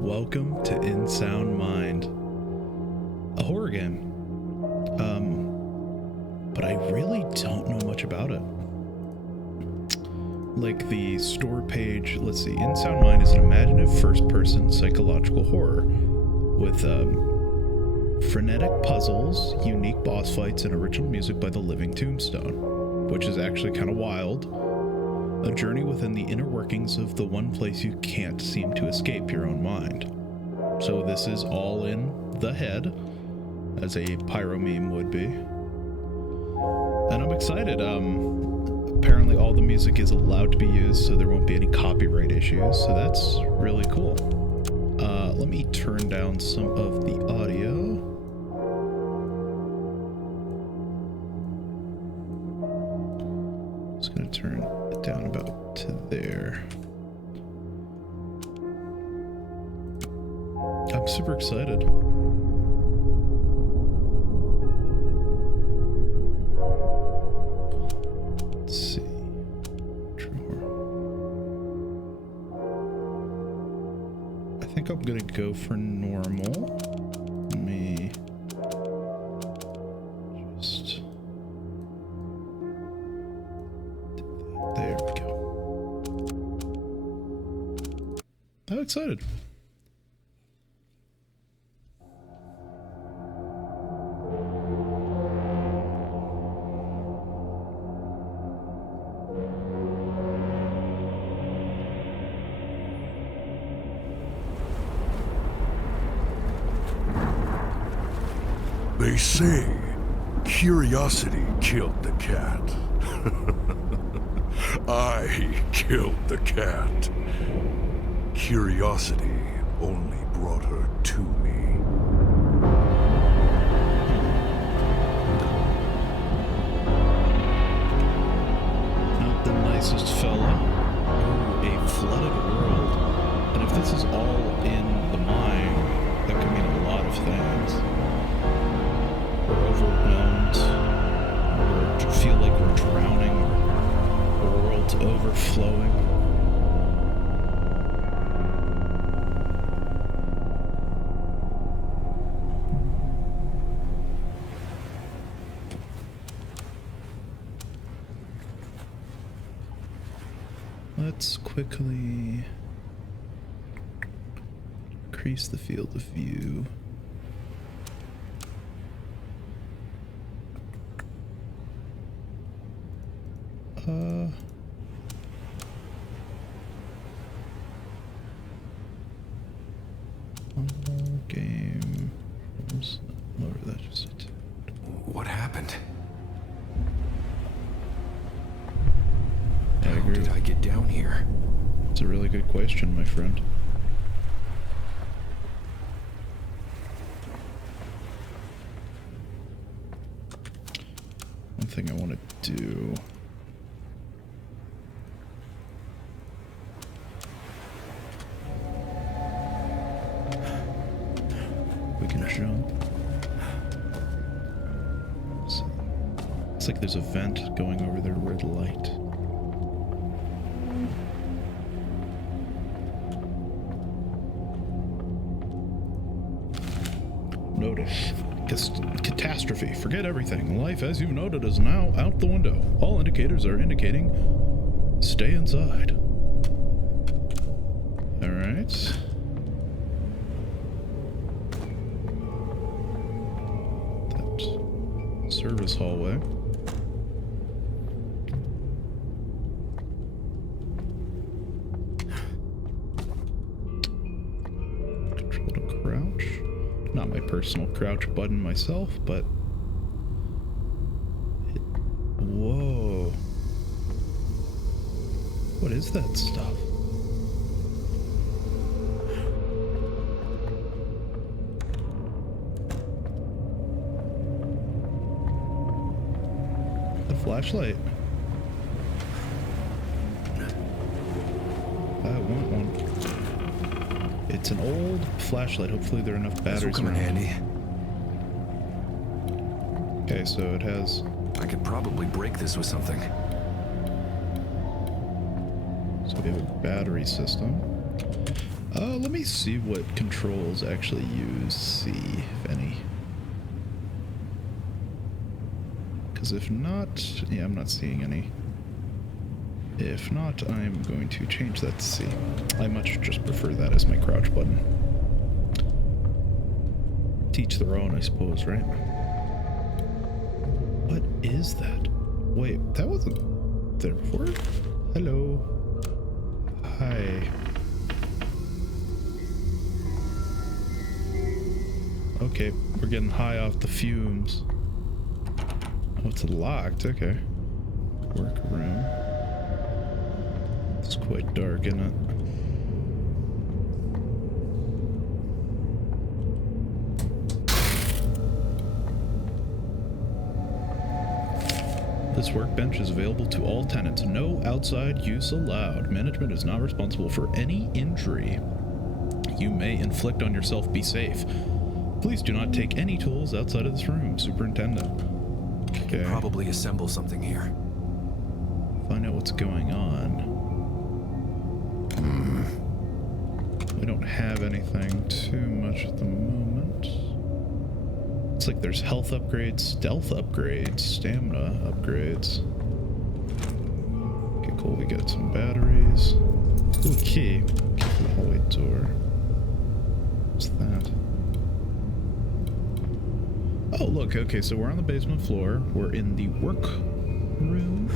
Welcome to In Sound Mind, a horror game. But I really don't know much about it. Like the store page, let's see, In Sound Mind is an imaginative first-person psychological horror with frenetic puzzles, unique boss fights, and original music by The Living Tombstone, which is actually kind of wild. A journey within the inner workings of the one place you can't seem to escape, your own mind. So this is all in the head, as a pyro meme would be. And I'm excited. Apparently all the music is allowed to be used, so there won't be any copyright issues, so that's really cool. Let me turn down some of the audio. Just gonna turn it down about to there. I'm super excited. Let's see. True horror. I think I'm gonna go for normal. Let me just... There we go. I'm excited. They say curiosity killed the cat. I killed the cat. Curiosity only brought her to me. Not the nicest fella. Ooh, a flooded world. And if this is all in the mind, that could mean a lot of things. We're overwhelmed. We feel like we're drowning. The world's overflowing. Let's quickly increase the field of view. Game. Oops, lower that just a tad. What happened? I How agree. did I get down here? It's a really good question, my friend. One thing I want to do. We can jump. It's like there's a vent going over their red light. Notice. Catastrophe. Forget everything. Life as you've noted is now out the window. All indicators are indicating stay inside. Alright. That service hallway. Control to crouch. Not my personal crouch button myself, but... Whoa. What is that stuff? A flashlight. I want one. It's an old flashlight. Hopefully there are enough This will batteries come in around. handy. Okay, so it has... I could probably break this with something. So we have a battery system. Let me see what controls actually use C, if any. Because if not, yeah, I'm not seeing any. If not, I'm going to change that to C. I much just prefer that as my crouch button. Teach their own, I suppose, right? What is that? Wait, that wasn't there before? Hello. Hi. Okay, we're getting high off the fumes. Oh, it's locked. Okay. Workroom. It's quite dark, isn't it? This workbench is available to all tenants. No outside use allowed. Management is not responsible for any injury you may inflict on yourself. Be safe. Please do not take any tools outside of this room, Superintendent. Okay. Probably assemble something here. Find out what's going on. We don't have anything too much at the moment. It's like there's health upgrades, stealth upgrades, stamina upgrades. Okay, cool. We got some batteries. Ooh, key. Key for the hallway door. What's that? Oh, look. Okay, so we're on the basement floor. We're in the work room,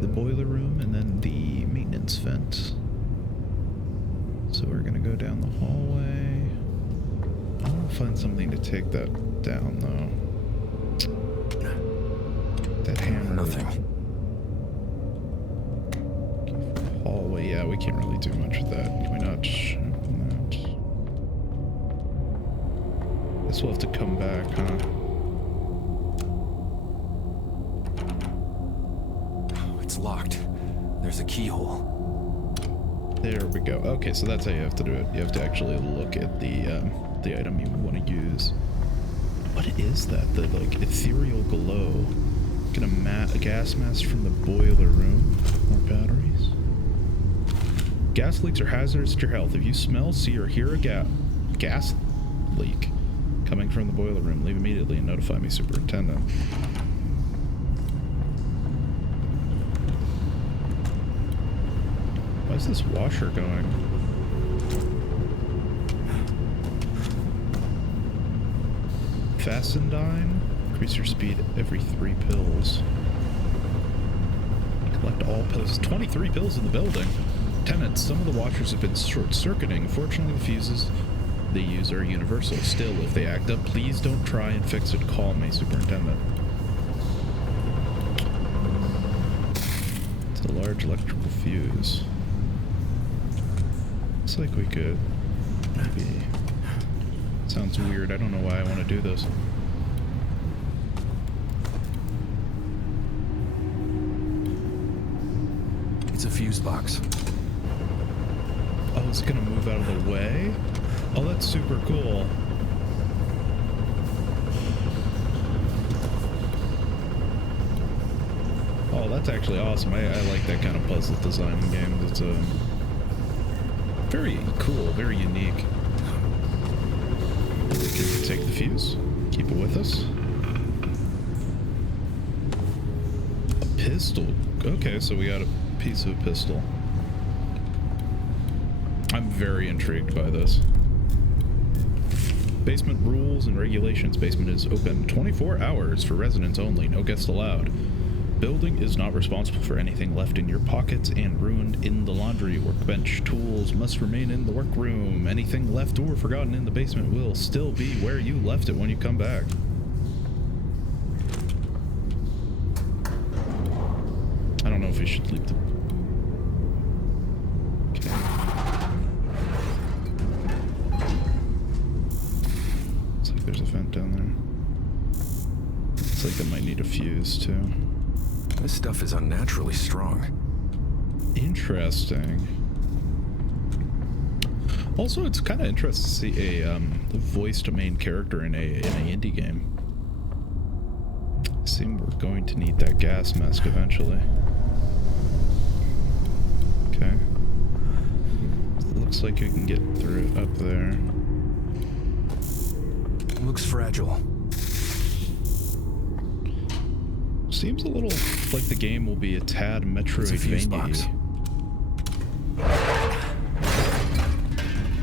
the boiler room, and then the maintenance vent. So we're gonna go down the hallway. I want to find something to take that down, though. That hammer. Nothing. Hallway. Yeah, we can't really do much with that. Can we not open that? Guess we'll have to come back, huh? It's locked. There's a keyhole. There we go. Okay, so that's how you have to do it. You have to actually look at the item you want to use. What is that? The like ethereal glow. Get a gas mask from the boiler room. More batteries. Gas leaks are hazardous to your health. If you smell, see, or hear a gas leak coming from the boiler room, leave immediately and notify me, Superintendent. Why is this washer going? Fastendine. Increase your speed every 3 pills. Collect all pills. 23 pills in the building. Tenants, some of the washers have been short-circuiting. Fortunately, the fuses they use are universal. Still, if they act up, please don't try and fix it. Call me, Superintendent. It's a large electrical fuse. Looks like we could maybe... Sounds weird. I don't know why I want to do this. It's a fuse box. Oh, it's gonna move out of the way? Oh, that's super cool. Oh, that's actually awesome. I like that kind of puzzle design in games. It's very cool, very unique. We can take the fuse, keep it with us. A pistol. Okay, so we got a piece of a pistol. I'm very intrigued by this. Basement rules and regulations. Basement is open 24 hours for residents only. No guests allowed. Building is not responsible for anything left in your pockets and ruined in the laundry. Workbench tools must remain in the workroom. Anything left or forgotten in the basement will still be where you left it when you come back. I don't know if we should leave the... Okay. Looks like there's a vent down there. Looks like I might need a fuse too. This stuff is unnaturally strong. Interesting. Also, it's kind of interesting to see a voiced main character in a indie game. I seem we're going to need that gas mask eventually. Okay. It looks Looks like you can get through it up there. Looks fragile. Seems a little like the game will be a tad It's a fuse box. Metroidvania.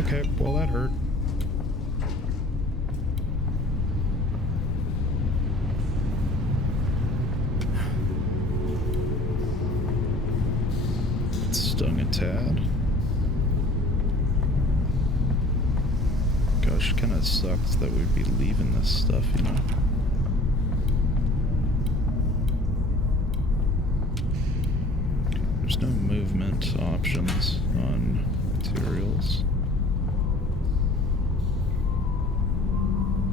Okay, well that hurt. It stung a tad. Gosh, kind of sucks that we'd be leaving this stuff, you know? There's no movement options on materials.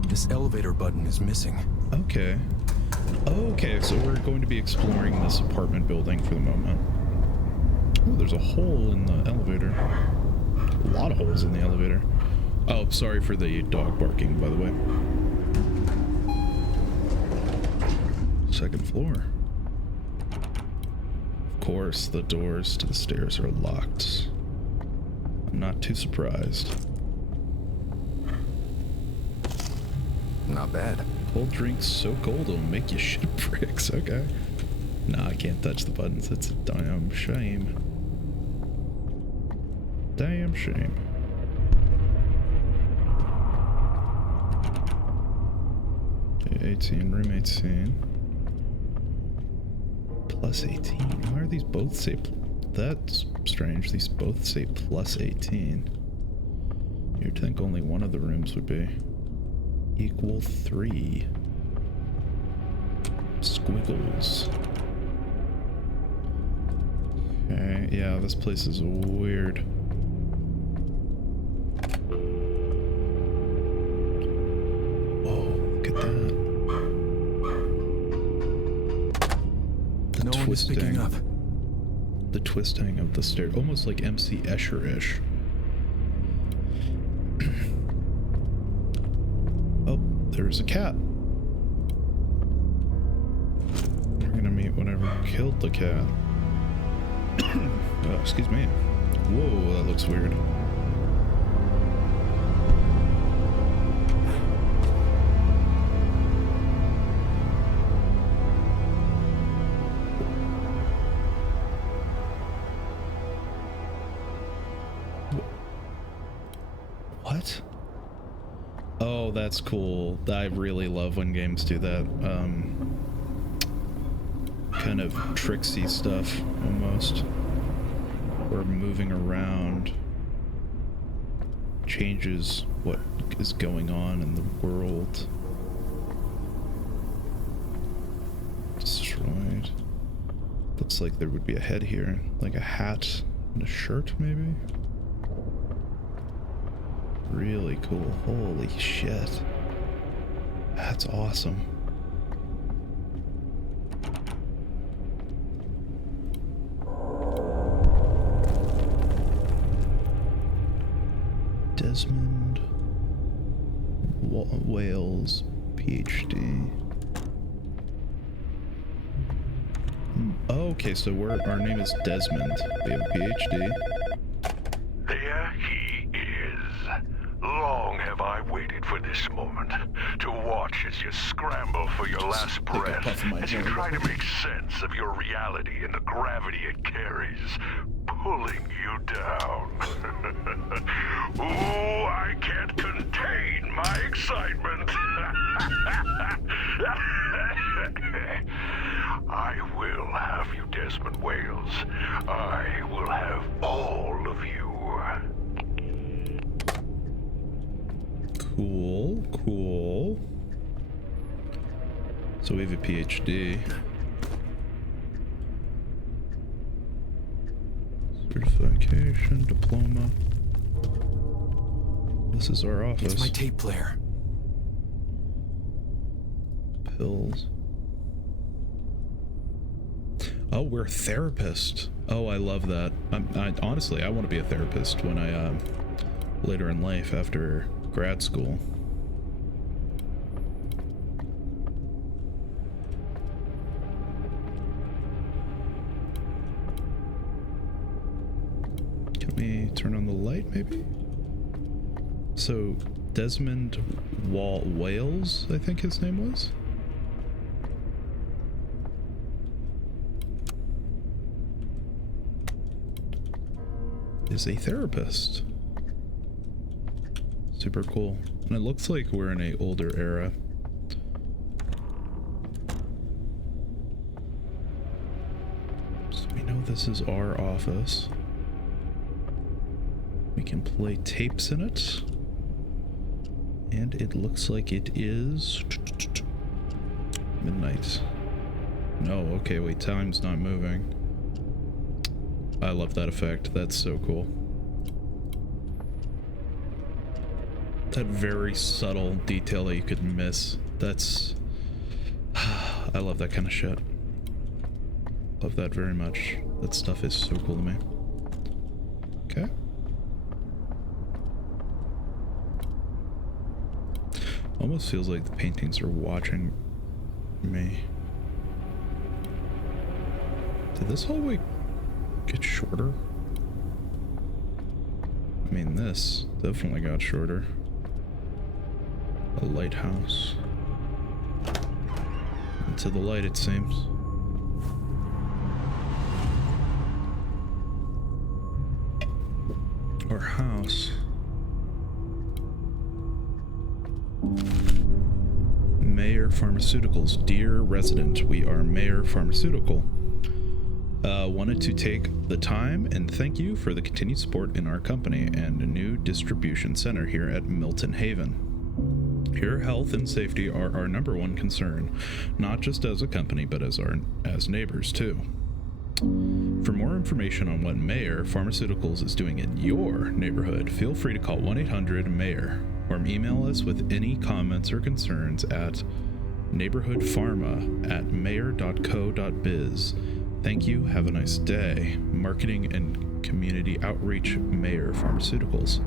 This elevator button is missing. Okay. Okay, so we're going to be exploring this apartment building for the moment. Oh, there's a hole in the elevator. A lot of holes in the elevator. Oh, sorry for the dog barking, by the way. Second floor. Of course, the doors to the stairs are locked. I'm not too surprised. Not bad. Cold drinks so cold it'll make you shit bricks. Okay. Nah, I can't touch the buttons. It's a damn shame. Damn shame. Okay, 18, room 18. Plus 18. Why are these both say... That's strange. These both say plus 18. You'd think only one of the rooms would be. Equal 3. Squiggles. Okay, yeah, this place is weird. Whoa, look at that. No one is picking up. The twisting of the stair, almost like MC Escher-ish. Oh, there's a cat. We're gonna meet whatever killed the cat. Oh, excuse me. Whoa, that looks weird. What? Oh, that's cool. I really love when games do that. Kind of tricksy stuff, almost. Or moving around changes what is going on in the world. Destroyed. Looks like there would be a head here. Like a hat and a shirt, maybe? Really cool. Holy shit. That's awesome. Desmond Wales, PhD. Oh, okay, so our name is Desmond. We have a PhD. There he is. Long have I waited for this moment, to watch as you scramble for your last take a breath, puff of my as you hair. try to make sense of your reality and the gravity it carries, pulling you down. Ooh, I can't contain my excitement. I will have you, Desmond Wales. I will have all of you. Cool, cool. So we have a PhD. Certification, diploma. This is our office. It's my tape player. Pills. Oh, we're therapists. Oh, I love that. Honestly, I want to be a therapist when I later in life after grad school. Can we turn on the light, maybe? So, Desmond Wales, I think his name was? Is a therapist. Super cool. And it looks like we're in a older era. So we know this is our office. We can play tapes in it. And it looks like it is midnight. No, okay, wait, time's not moving. I love that effect. That's so cool. That very subtle detail that you could miss. That's... I love that kind of shit. Love that very much. That stuff is so cool to me. Okay. Almost feels like the paintings are watching me. Did this hallway get shorter? I mean, this definitely got shorter. A lighthouse. Into the light, it seems. Our house. Mayer Pharmaceuticals. Dear resident, we are Mayer Pharmaceutical. Wanted to take the time and thank you for the continued support in our company and a new distribution center here at Milton Haven. Your health and safety are our #1 concern, not just as a company, but as neighbors too. For more information on what Mayer Pharmaceuticals is doing in your neighborhood, feel free to call 1-800-MAYOR or email us with any comments or concerns at neighborhoodpharma@mayor.co.biz. Thank you. Have a nice day. Marketing and Community Outreach, Mayer Pharmaceuticals.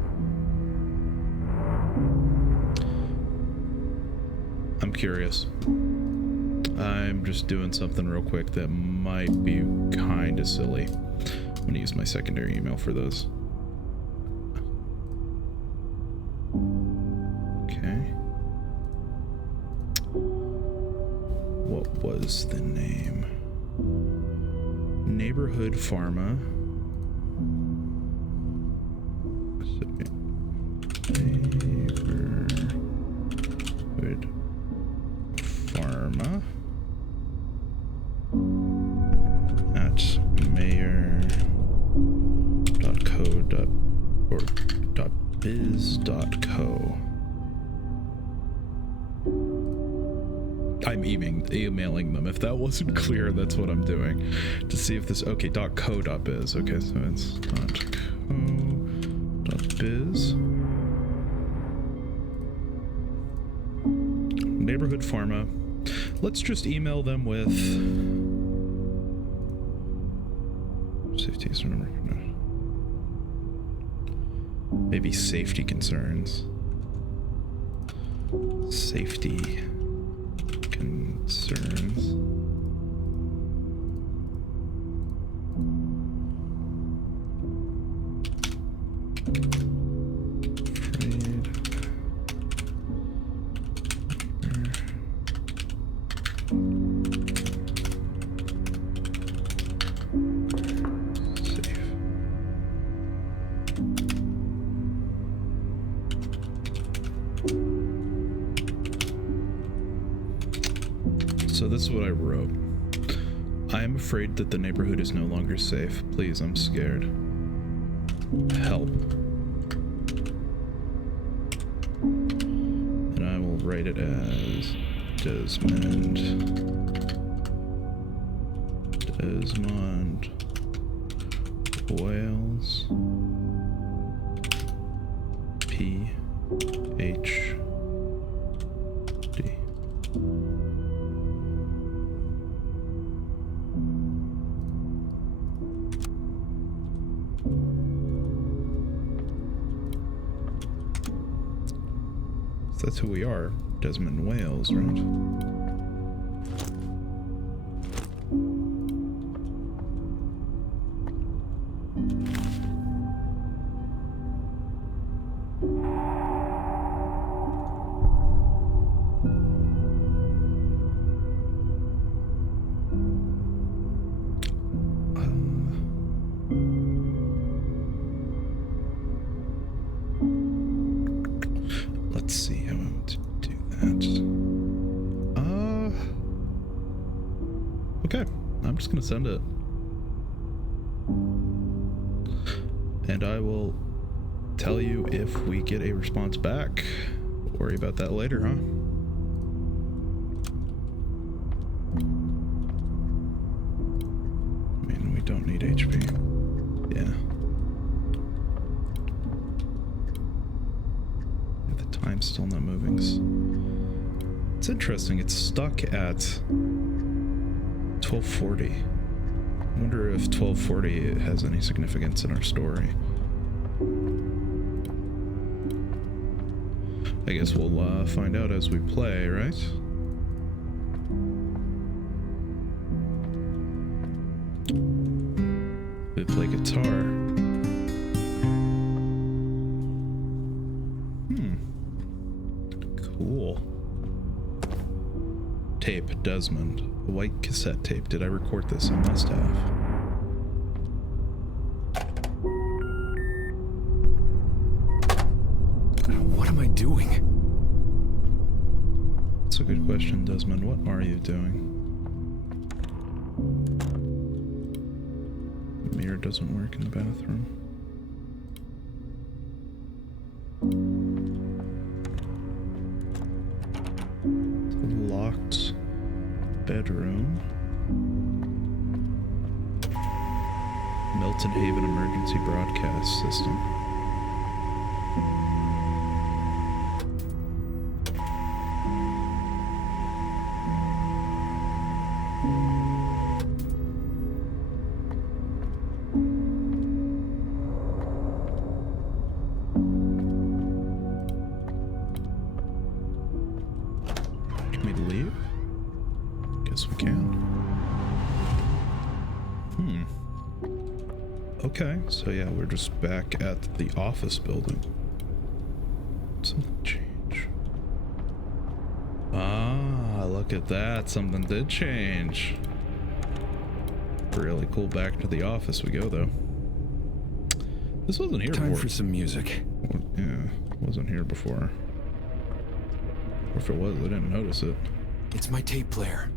I'm curious. I'm just doing something real quick that might be kind of silly. I'm going to use my secondary email for those. Okay. What was the name? Neighborhood Pharma. Neighborhood Pharma at mayor.co.biz.co. I'm emailing them. If that wasn't clear, that's what I'm doing. To see if this... Okay, .co.biz. Okay, so it's .co.biz. Neighborhood Pharma. Let's just email them with... Safety is number. Maybe safety concerns. Safety concerns. So this is what I wrote. I am afraid that the neighborhood is no longer safe. Please, I'm scared. Help. And I will write it as Desmond Wales PhD. That's who we are, Desmond Wales, right? Let's see how I want to do that. Okay, I'm just gonna send it. And I will tell you if we get a response back. Worry about that later, huh? I mean, we don't need HP. Yeah. The time's still not moving. It's interesting. It's stuck at 1240. I wonder if 1240 has any significance in our story. I guess we'll find out as we play, right? We play guitar. Cool. Tape, Desmond. A white cassette tape. Did I record this? I must have. What am I doing? That's a good question, Desmond. What are you doing? The mirror doesn't work in the bathroom. It's a locked bedroom. Milton Haven Emergency Broadcast System. Can we leave? Guess we can. Okay, so yeah, we're just back at the office building. Something change. Ah, look at that. Something did change. Really cool. Back to the office we go, though. This wasn't here before. Time for some music. Well, yeah, wasn't here before. Or if it was, I didn't notice it. It's my tape player.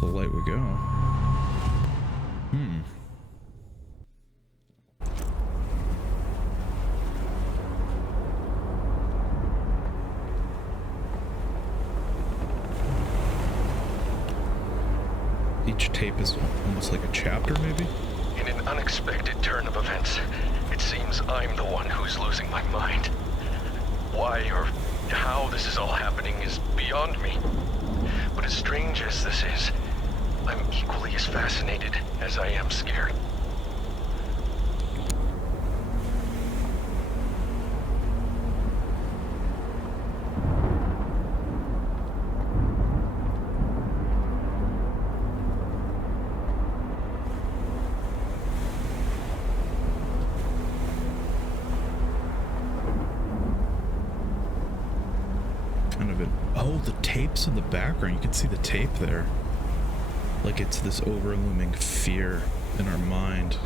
The light would go. Each tape is almost like a chapter, maybe? In an unexpected turn of events, it seems I'm the one who's losing my mind. Why or how this is all happening is beyond me. But as strange as this is, I'm equally as fascinated as I am scared. Oh, the tape's in the background. You can see the tape there. Like it's this overlooming fear in our mind.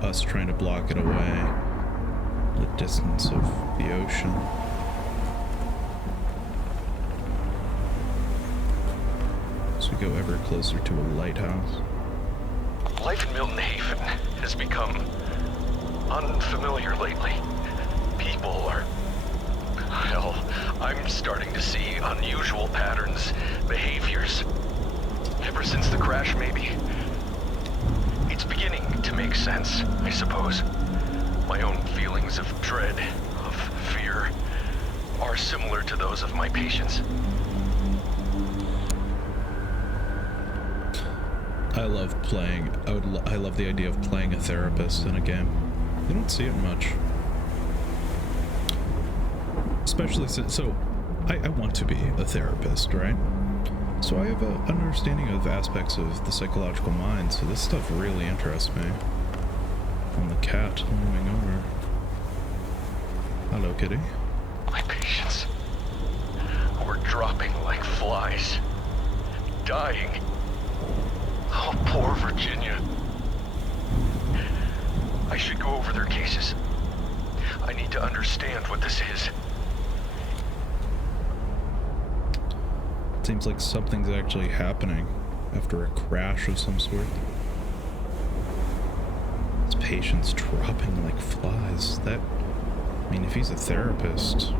Us trying to block it away. The distance of the ocean. As we go ever closer to a lighthouse. Life in Milton Haven has become unfamiliar lately. People are... Hell, I'm starting to see unusual patterns, behaviors. Ever since the crash, maybe. It's beginning to make sense, I suppose. My own feelings of dread, of fear, are similar to those of my patients. I love playing. I love the idea of playing a therapist in a game. You don't see it much. Especially since, so I want to be a therapist, right? So I have an understanding of aspects of the psychological mind, so this stuff really interests me. And the cat moving over. Hello, kitty. My patients were dropping like flies. Dying. Oh, poor Virginia. I should go over their cases. I need to understand what this is. Seems like something's actually happening after a crash of some sort. His patients dropping like flies. That, I mean, if he's a therapist,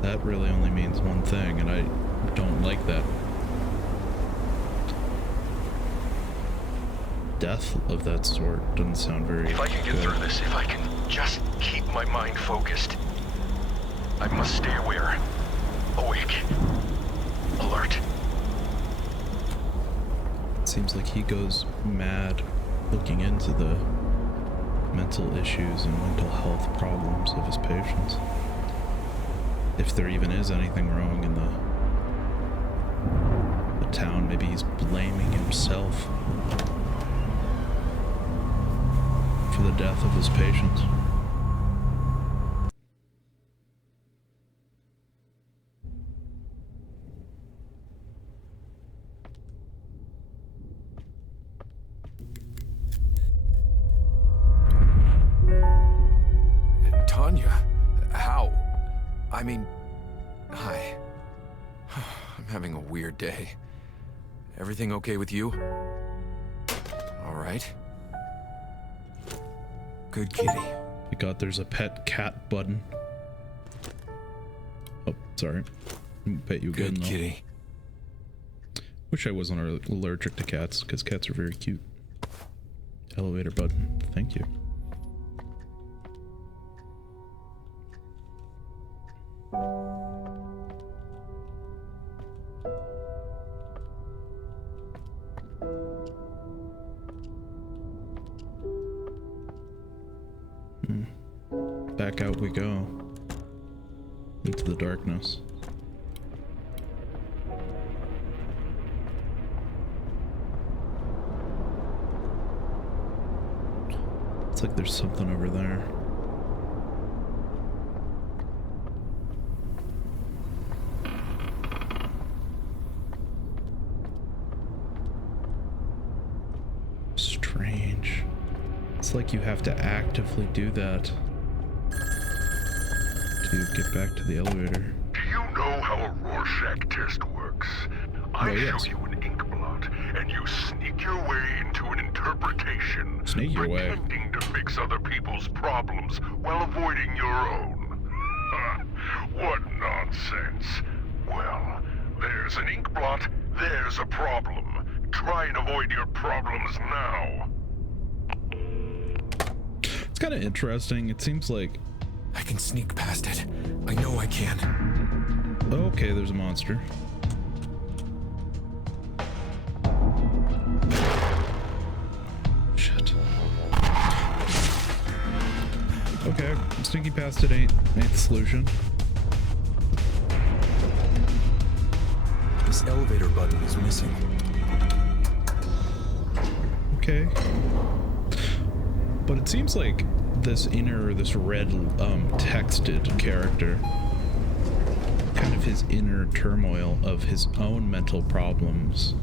that really only means one thing, and I don't like that. Death of that sort doesn't sound very If I can get through this, if I can just keep my mind focused, I must stay aware, awake, alert. It seems like he goes mad looking into the mental issues and mental health problems of his patients. If there even is anything wrong in the town, maybe he's blaming himself for the death of his patients. Tanya? How? I mean, hi. I'm having a weird day. Everything okay with you? All right. Good kitty. My God, there's a pet cat button. Oh, sorry. Pet you again, Good though. kitty. Wish I wasn't allergic to cats, because cats are very cute. Elevator button. Thank you. Back out we go. Into the darkness. It's like there's something over there. Strange. It's like you have to actively do that to get back to the elevator. Do you know how a Rorschach test works? I Well, yes. show you an ink blot, and you sneak your way into an interpretation, Sneak your way. pretending to fix other people's problems while avoiding your own. What nonsense. Well, there's an ink blot, there's a problem. Try and avoid your problems now. It's kind of interesting. It seems like... I can sneak past it. I know I can. Okay, there's a monster. Shit. Okay, sneaking past it ain't the solution. This elevator button is missing. Okay. But it seems like this red texted character, kind of his inner turmoil of his own mental problems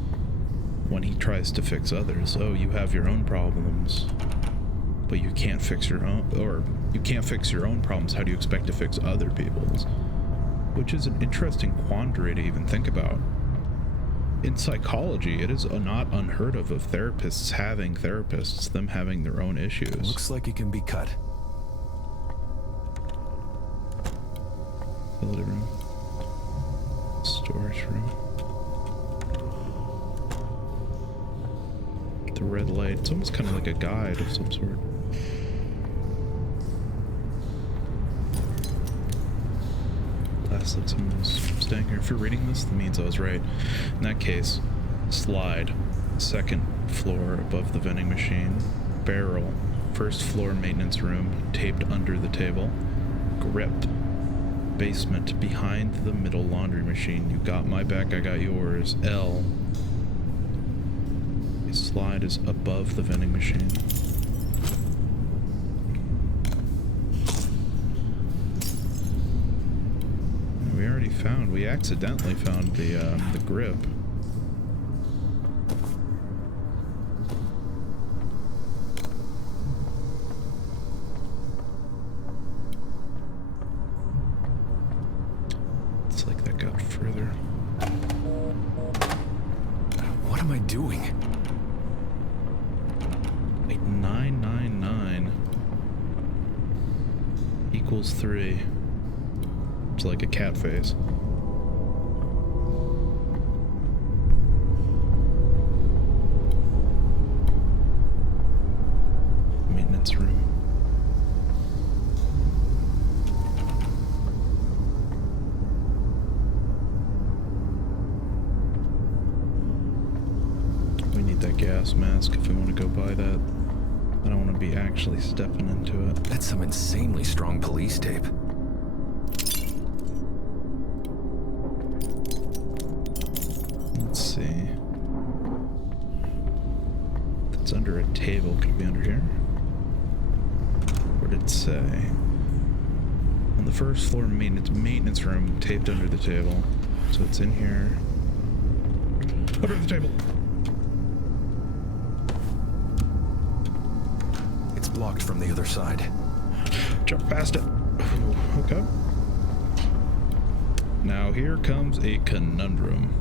when he tries to fix others. Oh, you have your own problems, but you can't fix your own, or you can't fix your own problems. How do you expect to fix other people's? Which is an interesting quandary to even think about. In psychology, it is not unheard of therapists having therapists, them having their own issues. Looks like it can be cut. Facility room. Storage room. The red light. It's almost kind of like a guide of some sort. Looks like someone was staying here. If you're reading this, that means I was right. In that case, slide. Second floor above the vending machine. Barrel. First floor maintenance room taped under the table. Grip. basement behind the middle laundry machine. You got my back, I got yours. L. A slide is above the vending machine. We accidentally found the grip. It's like that got further. What am I doing? Wait, 999 equals 3. It's like a cat face. Maintenance room. We need that gas mask if we want to go buy that. I don't want to be actually stepping into it. That's some insanely strong police tape. Let's see. It's under a table. Could it be under here? What did it say? On the first floor maintenance room, taped under the table. So it's in here. Under the table. It's blocked from the other side. Jump past it. Okay. Now here comes a conundrum.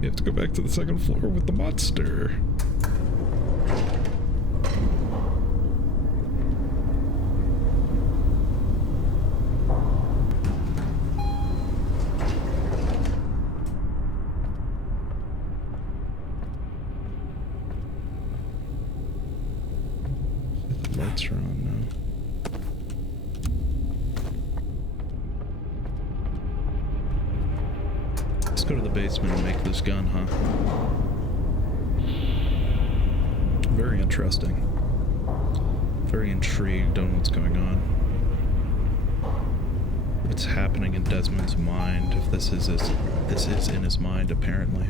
We have to go back to the second floor with the monster. The lights are on now. Let's go to the basement and make this gun, huh? Very interesting. Very intrigued on what's going on. What's happening in Desmond's mind, if this is in his mind, apparently.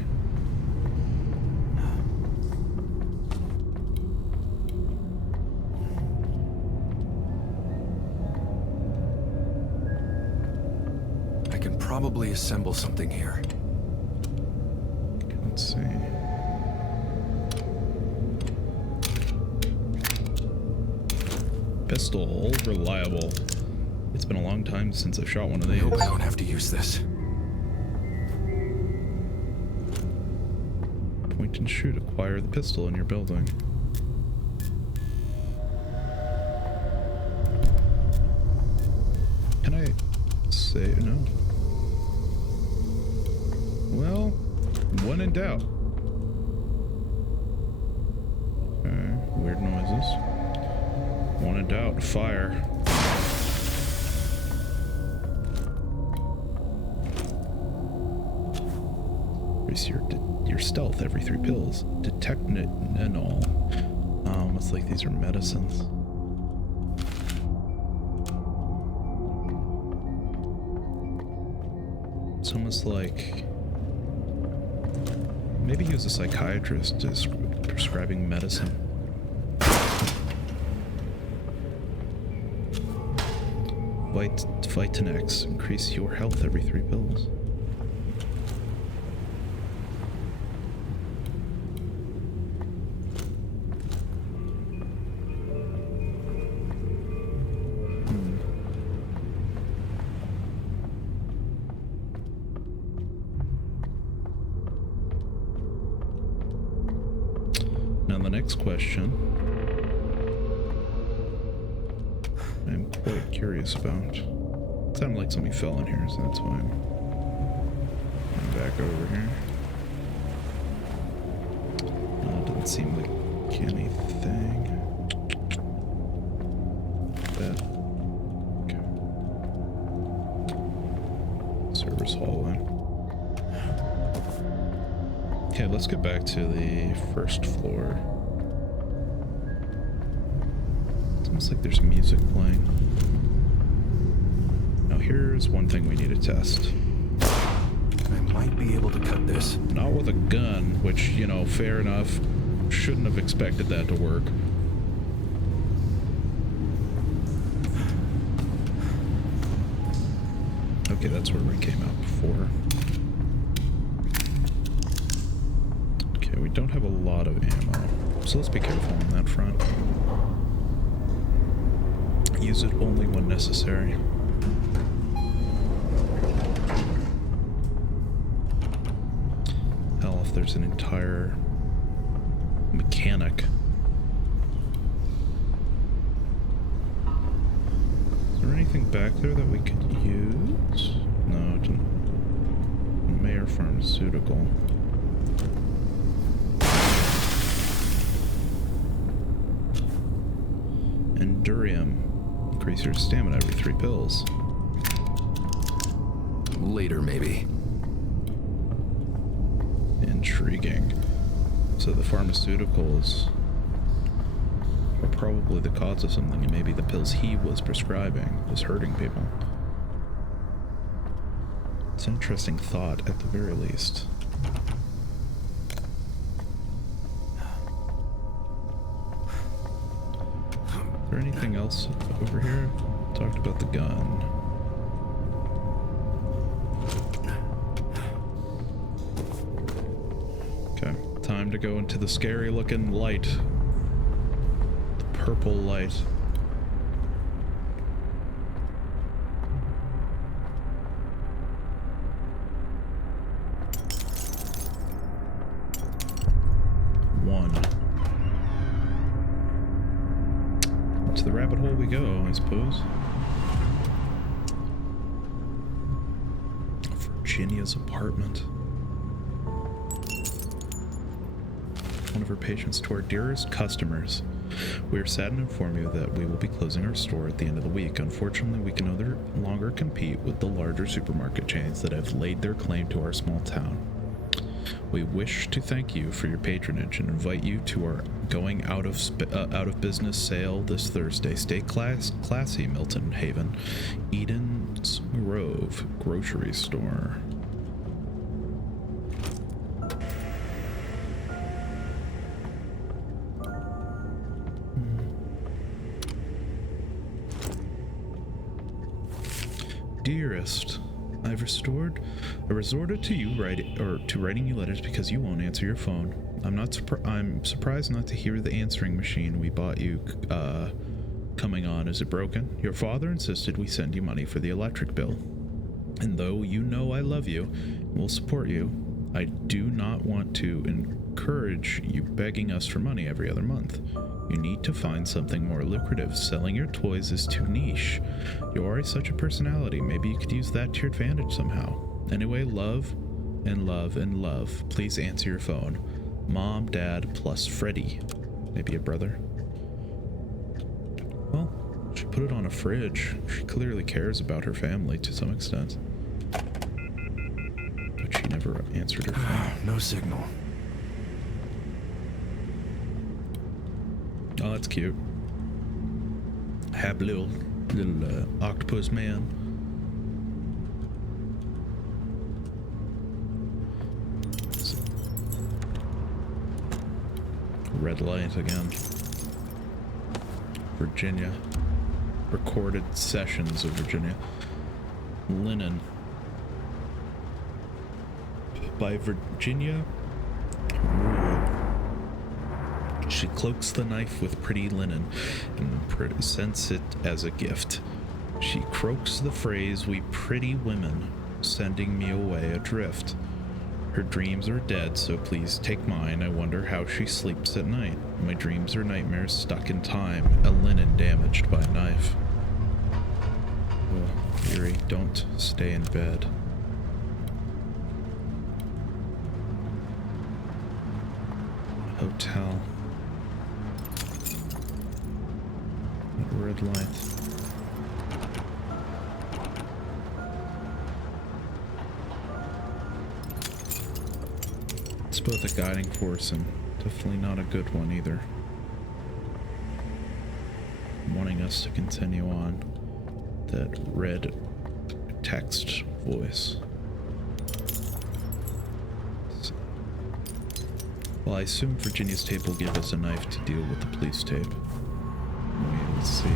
I can probably assemble something here. Let's see. Pistol, reliable. It's been a long time since I've shot one of I these. hope I don't have to use this. Point and shoot. Acquire the pistol in your building. Can I say no? Well, when in doubt. Okay, weird noises. When in doubt, fire. Increase your stealth every 3 pills. Detectinol. It's like these are medicines. It's almost like maybe he was a psychiatrist just prescribing medicine. Vitanex. Increase your health every 3 pills. Now the next question I'm quite curious about. It sounded like something fell in here, so that's why I'm back over here. Doesn't seem like anything. That. Okay. Service hall then. Okay, let's get back to the first floor. Sounds like there's music playing. Now here's one thing we need to test. I might be able to cut this. Not with a gun, which, you know, fair enough. Shouldn't have expected that to work. Okay, that's where we came out before. Okay, we don't have a lot of ammo, so let's be careful on that front. Use it only when necessary. Hell, if there's an entire mechanic. Is there anything back there that we could use? No, it's Mayor Pharmaceutical. Endurium. Increase your stamina every 3 pills. Later, maybe. Intriguing. So the pharmaceuticals are probably the cause of something, and maybe the pills he was prescribing was hurting people. It's an interesting thought, at the very least. Is there anything else over here? Talked about the gun. Okay, time to go into the scary looking light. The purple light. To the rabbit hole we go, I suppose. Virginia's apartment. One of her patients to our dearest customers. We are sad to inform you that we will be closing our store at the end of the week. Unfortunately, we can no longer compete with the larger supermarket chains that have laid their claim to our small town. We wish to thank you for your patronage and invite you to our going out of business sale this Thursday. Stay classy, Milton Haven. Eden's Grove grocery store. Dearest, I've resorted to you writing you letters because you won't answer your phone. I'm surprised not to hear the answering machine we bought you coming on. Is it broken? Your father insisted we send you money for the electric bill. And though you know I love you and will support you, I do not want to encourage you begging us for money every other month. You need to find something more lucrative. Selling your toys is too niche. You are such a personality. Maybe you could use that to your advantage somehow. Anyway, love and love and love. Please answer your phone. Mom, Dad, plus Freddy. Maybe a brother. Well, she put it on a fridge. She clearly cares about her family to some extent. But she never answered her phone. No signal. Oh, that's cute. Happy little octopus man. Red light again. Virginia. Recorded sessions of Virginia. Linen. By Virginia Rule. She cloaks the knife with pretty linen and presents it as a gift. She croaks the phrase, "We pretty women," sending me away adrift. Her dreams are dead, so please take mine. I wonder how she sleeps at night. My dreams are nightmares stuck in time, a linen damaged by a knife. Oh, Eerie, don't stay in bed. Hotel. Red light. It's both a guiding force and definitely not a good one either. wanting us to continue on. That red text voice. Well, I assume Virginia's tape will give us a knife to deal with the police tape. Wait, let's see.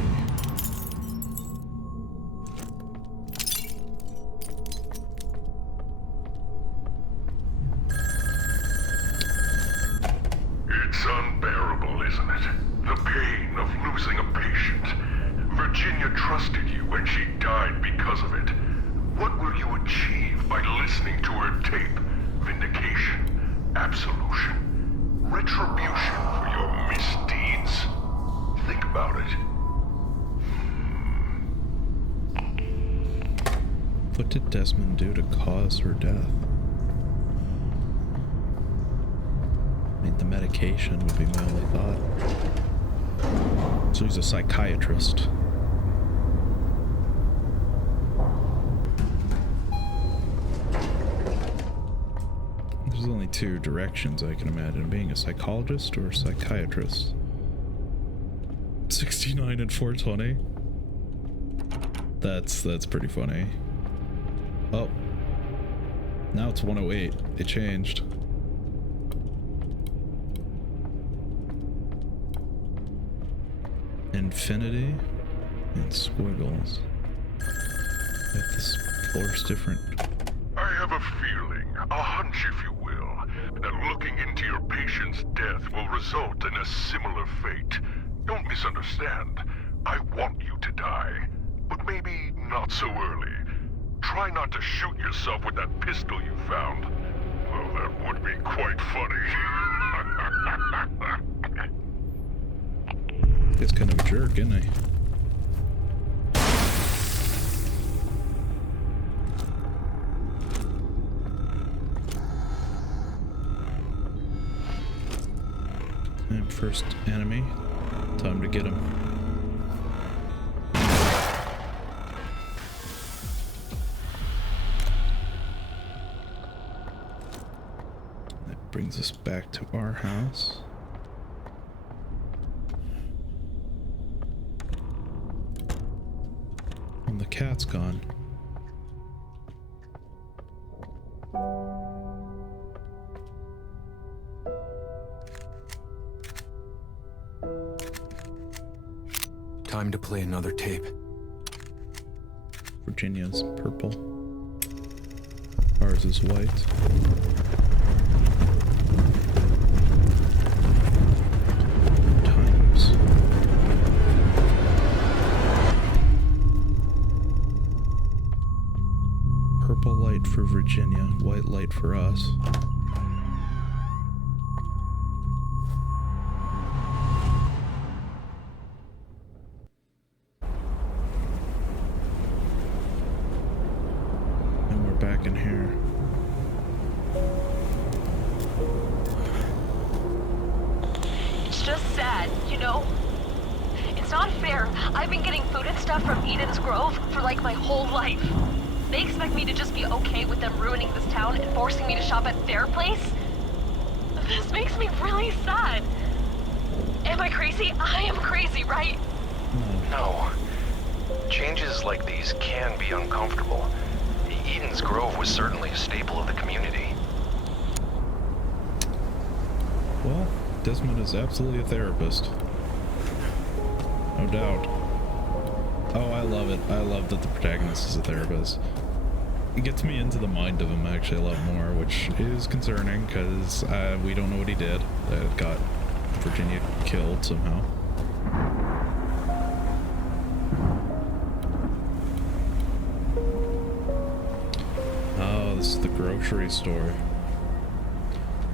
It's unbearable, isn't it? The pain of losing a patient. Virginia trusted you and she died because of it. What will you achieve by listening to her tape? Vindication? Absolution? Retribution for your misdeeds? Think about it. What did Desmond do to cause her death? I mean, the medication would be my only thought. So he's a psychiatrist. There's only two directions I can imagine: being a psychologist or a psychiatrist. 69 and 420. That's pretty funny. Oh. Now it's 108. They changed. Infinity and squiggles. Yet this floor's different. I have a feeling, a hunch if you will, that looking into your patient's death will result in a similar fate. Don't misunderstand. I want you to die, but maybe not so early. Try not to shoot yourself with that pistol you found. Well, that would be quite funny. He's kind of a jerk, isn't he? And first enemy. Time to get him. That brings us back to our house. And the cat's gone. Time to play another tape. Virginia's purple. Ours is white. Times. Purple light for Virginia, white light for us. Back in here. It's just sad, you know? It's not fair. I've been getting food and stuff from Eden's Grove for like my whole life. They expect me to just be okay with them ruining this town and forcing me to shop at their place? This makes me really sad. Am I crazy? I am crazy, right? No. Changes like these can be uncomfortable. Eden's Grove was certainly a staple of the community. Well, Desmond is absolutely a therapist. No doubt. Oh, I love it. I love that the protagonist is a therapist. It gets me into the mind of him actually a lot more, which is concerning because we don't know what he did that got Virginia killed somehow. This is the grocery store.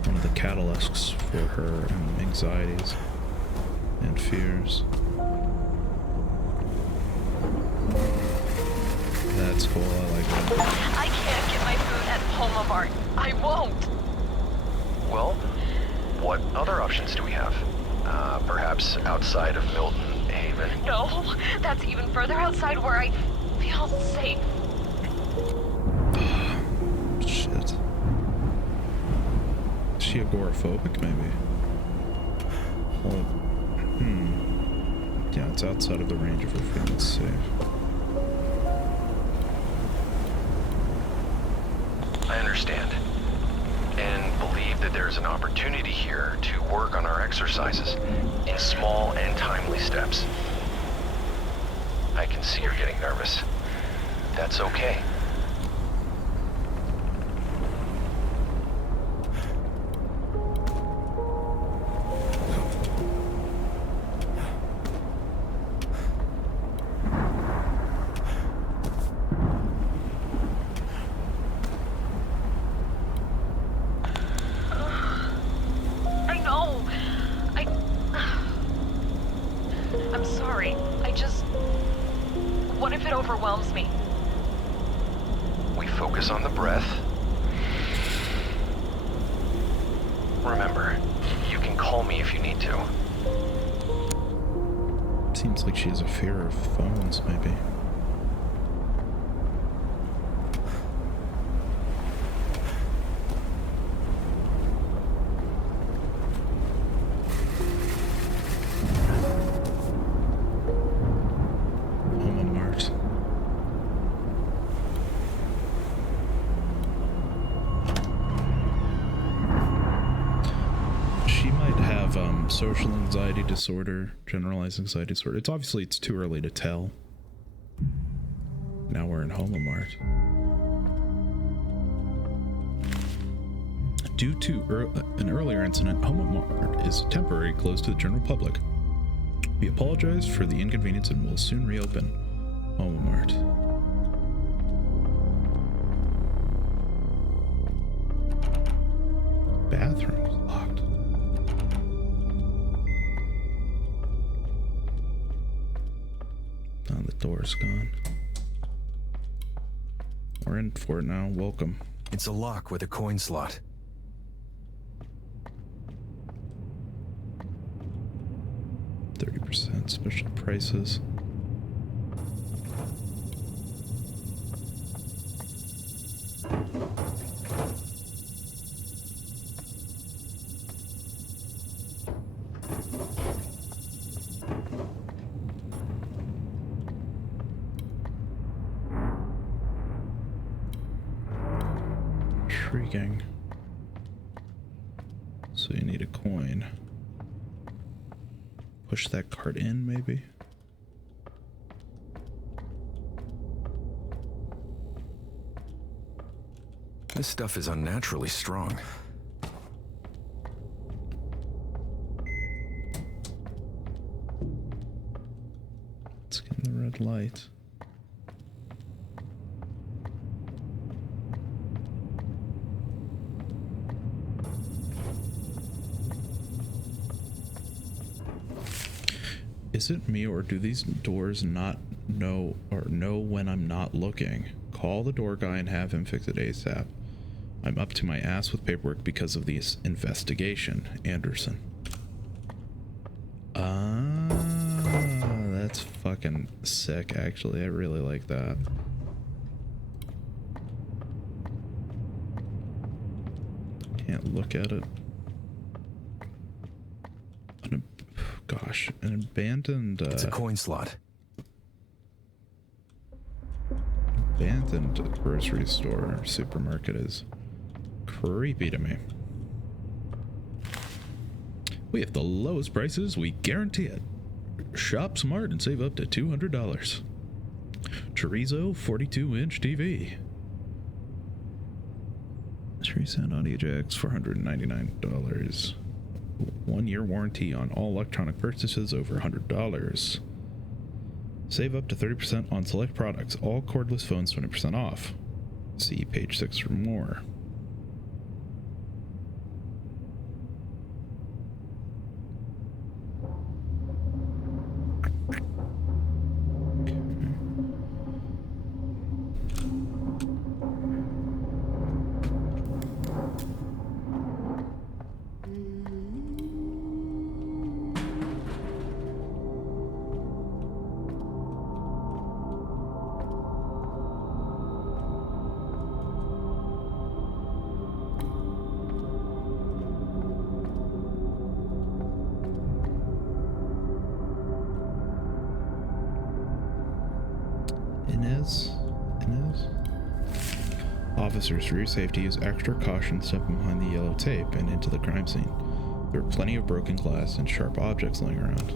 One of the catalysts for her anxieties and fears. That's cool, I like that. I can't get my food at Home of Art. I won't. Well, what other options do we have? Perhaps outside of Milton Haven? No, that's even further outside where I feel safe. Shit. Is she agoraphobic, maybe? Well, Yeah, it's outside of the range of her feeling safe. I understand. And believe that there's an opportunity here to work on our exercises in small and timely steps. I can see you're getting nervous. That's okay. I'm sorry. What if it overwhelms me? We focus on the breath. Remember, you can call me if you need to. Seems like she has a fear of phones, maybe. Social anxiety disorder, generalized anxiety disorder. It's too early to tell. Now we're in Homomart. Due to an earlier incident, Homomart is temporarily closed to the general public. We apologize for the inconvenience and will soon reopen. Homomart. Bathroom's locked. Oh, the door's gone. We're in for it now. Welcome. It's a lock with a coin slot. %, special prices. Intriguing. So you need a coin. Push that card in, maybe? This stuff is unnaturally strong. Let's get in the red light. Is it me, or do these doors not know when I'm not looking? Call the door guy and have him fix it ASAP. I'm up to my ass with paperwork because of this investigation. Anderson. Ah, that's fucking sick, actually. I really like that. Can't look at it. Gosh, an abandoned It's a coin slot. Abandoned grocery store or supermarket is creepy to me. We have the lowest prices, we guarantee it. Shop smart and save up to $200. Chorizo 42-inch TV. 3-cent audio jacks, $499. 1-year warranty on all electronic purchases over $100. Save up to 30% on select products. All cordless phones 20% off. See page 6 for more. Officers, for your safety, use extra caution stepping behind the yellow tape and into the crime scene. There are plenty of broken glass and sharp objects laying around.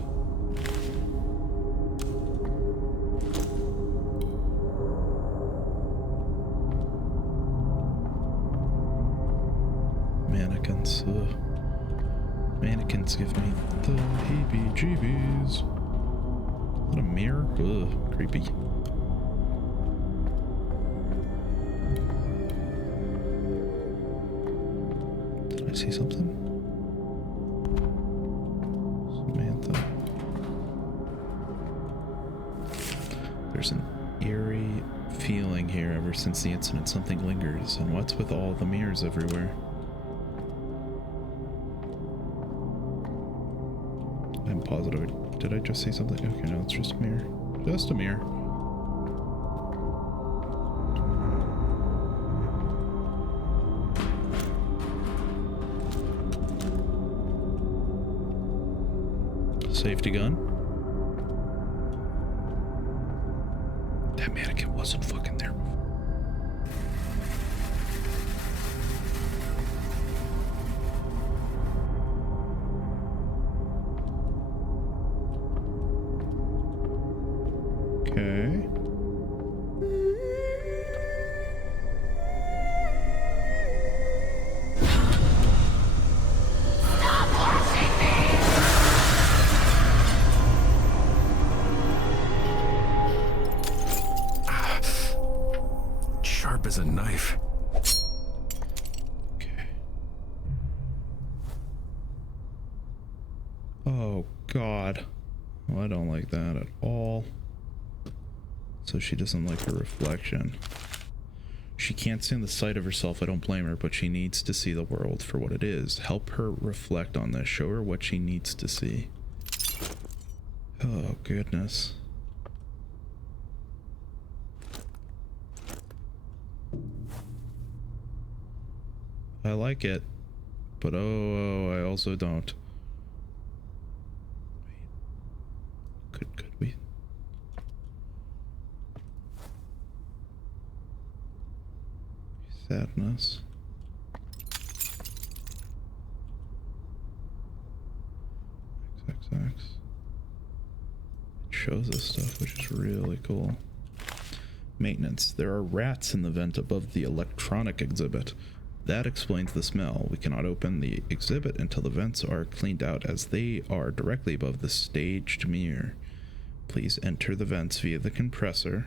Mannequins. Ugh. Mannequins give me the heebie-jeebies. Is that a mirror? Ugh, creepy. Did I see something? Samantha. There's an eerie feeling here ever since the incident. Something lingers. And what's with all the mirrors everywhere? I'm positive. Did I just see something? Okay, no, it's just a mirror. Just a mirror. Safety gun. That mannequin wasn't fucking there before. Okay. Sharp as a knife. Okay. Oh, God. Well, I don't like that at all. So she doesn't like her reflection. She can't stand the sight of herself. I don't blame her, but she needs to see the world for what it is. Help her reflect on this. Show her what she needs to see. Oh, goodness. I like it, but oh, I also don't. Wait. Could we? Sadness. XXX. It shows us stuff, which is really cool. Maintenance. There are rats in the vent above the electronic exhibit. That explains the smell. We cannot open the exhibit until the vents are cleaned out, as they are directly above the staged mirror. Please enter the vents via the compressor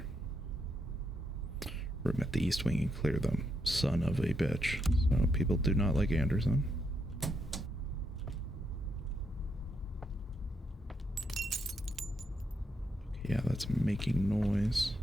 room at the east wing and clear them. Son of a bitch. So people do not like Anderson. Okay, yeah, that's making noise.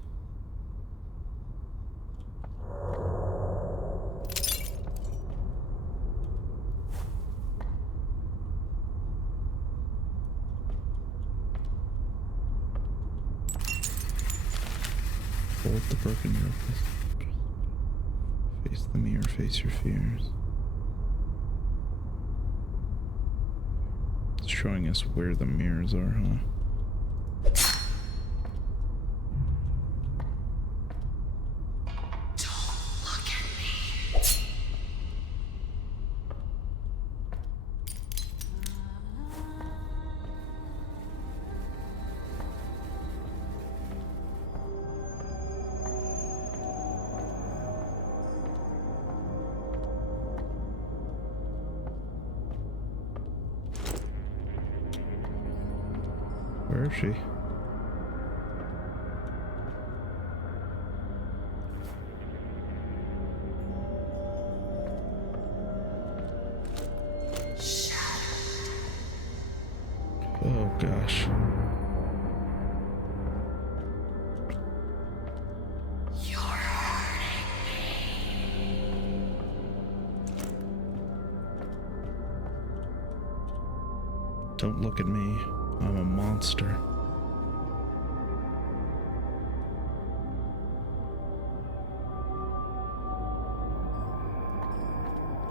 Hold the broken mirror. Face the mirror, face your fears. It's showing us where the mirrors are, huh? Don't look at me. Where is she? Oh gosh. You're hurting me. Don't look at me. I'm a monster.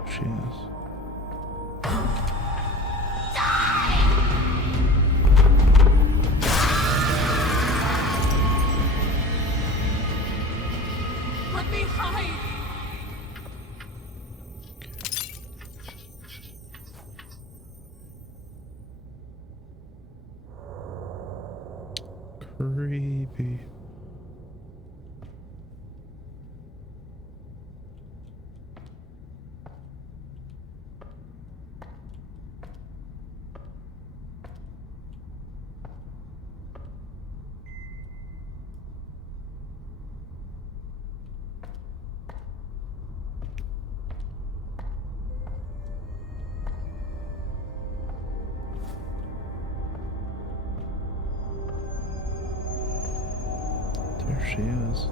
She is. Let me hide. Creepy. There she is.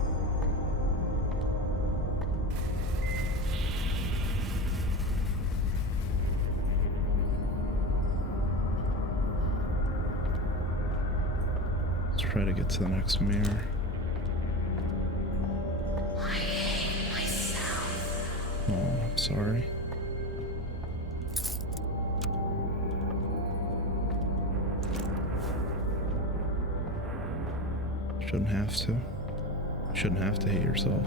Let's try to get to the next mirror. I hate myself. Oh, I'm sorry. Shouldn't have to. Shouldn't have to hate yourself.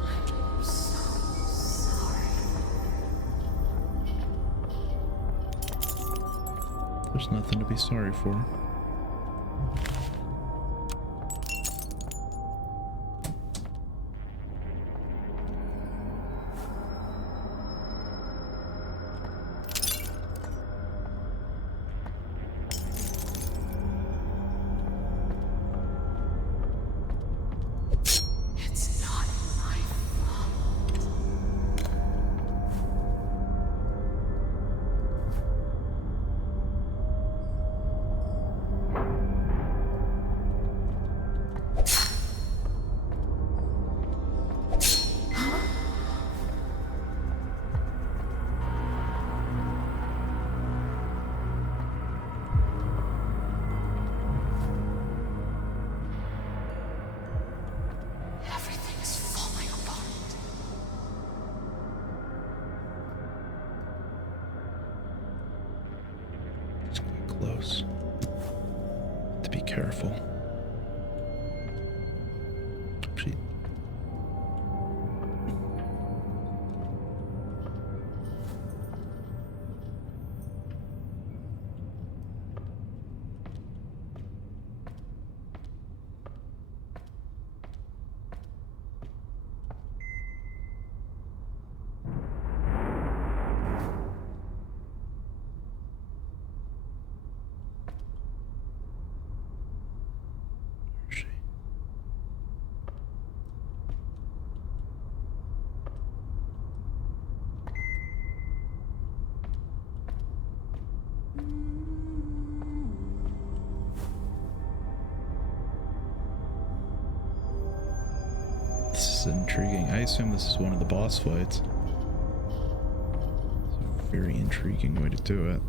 I'm so sorry. There's nothing to be sorry for. It's not my fault. Everything is falling apart. It's quite close. To be careful. She. She. This is intriguing. I assume this is one of the boss fights. It's a very intriguing way to do it.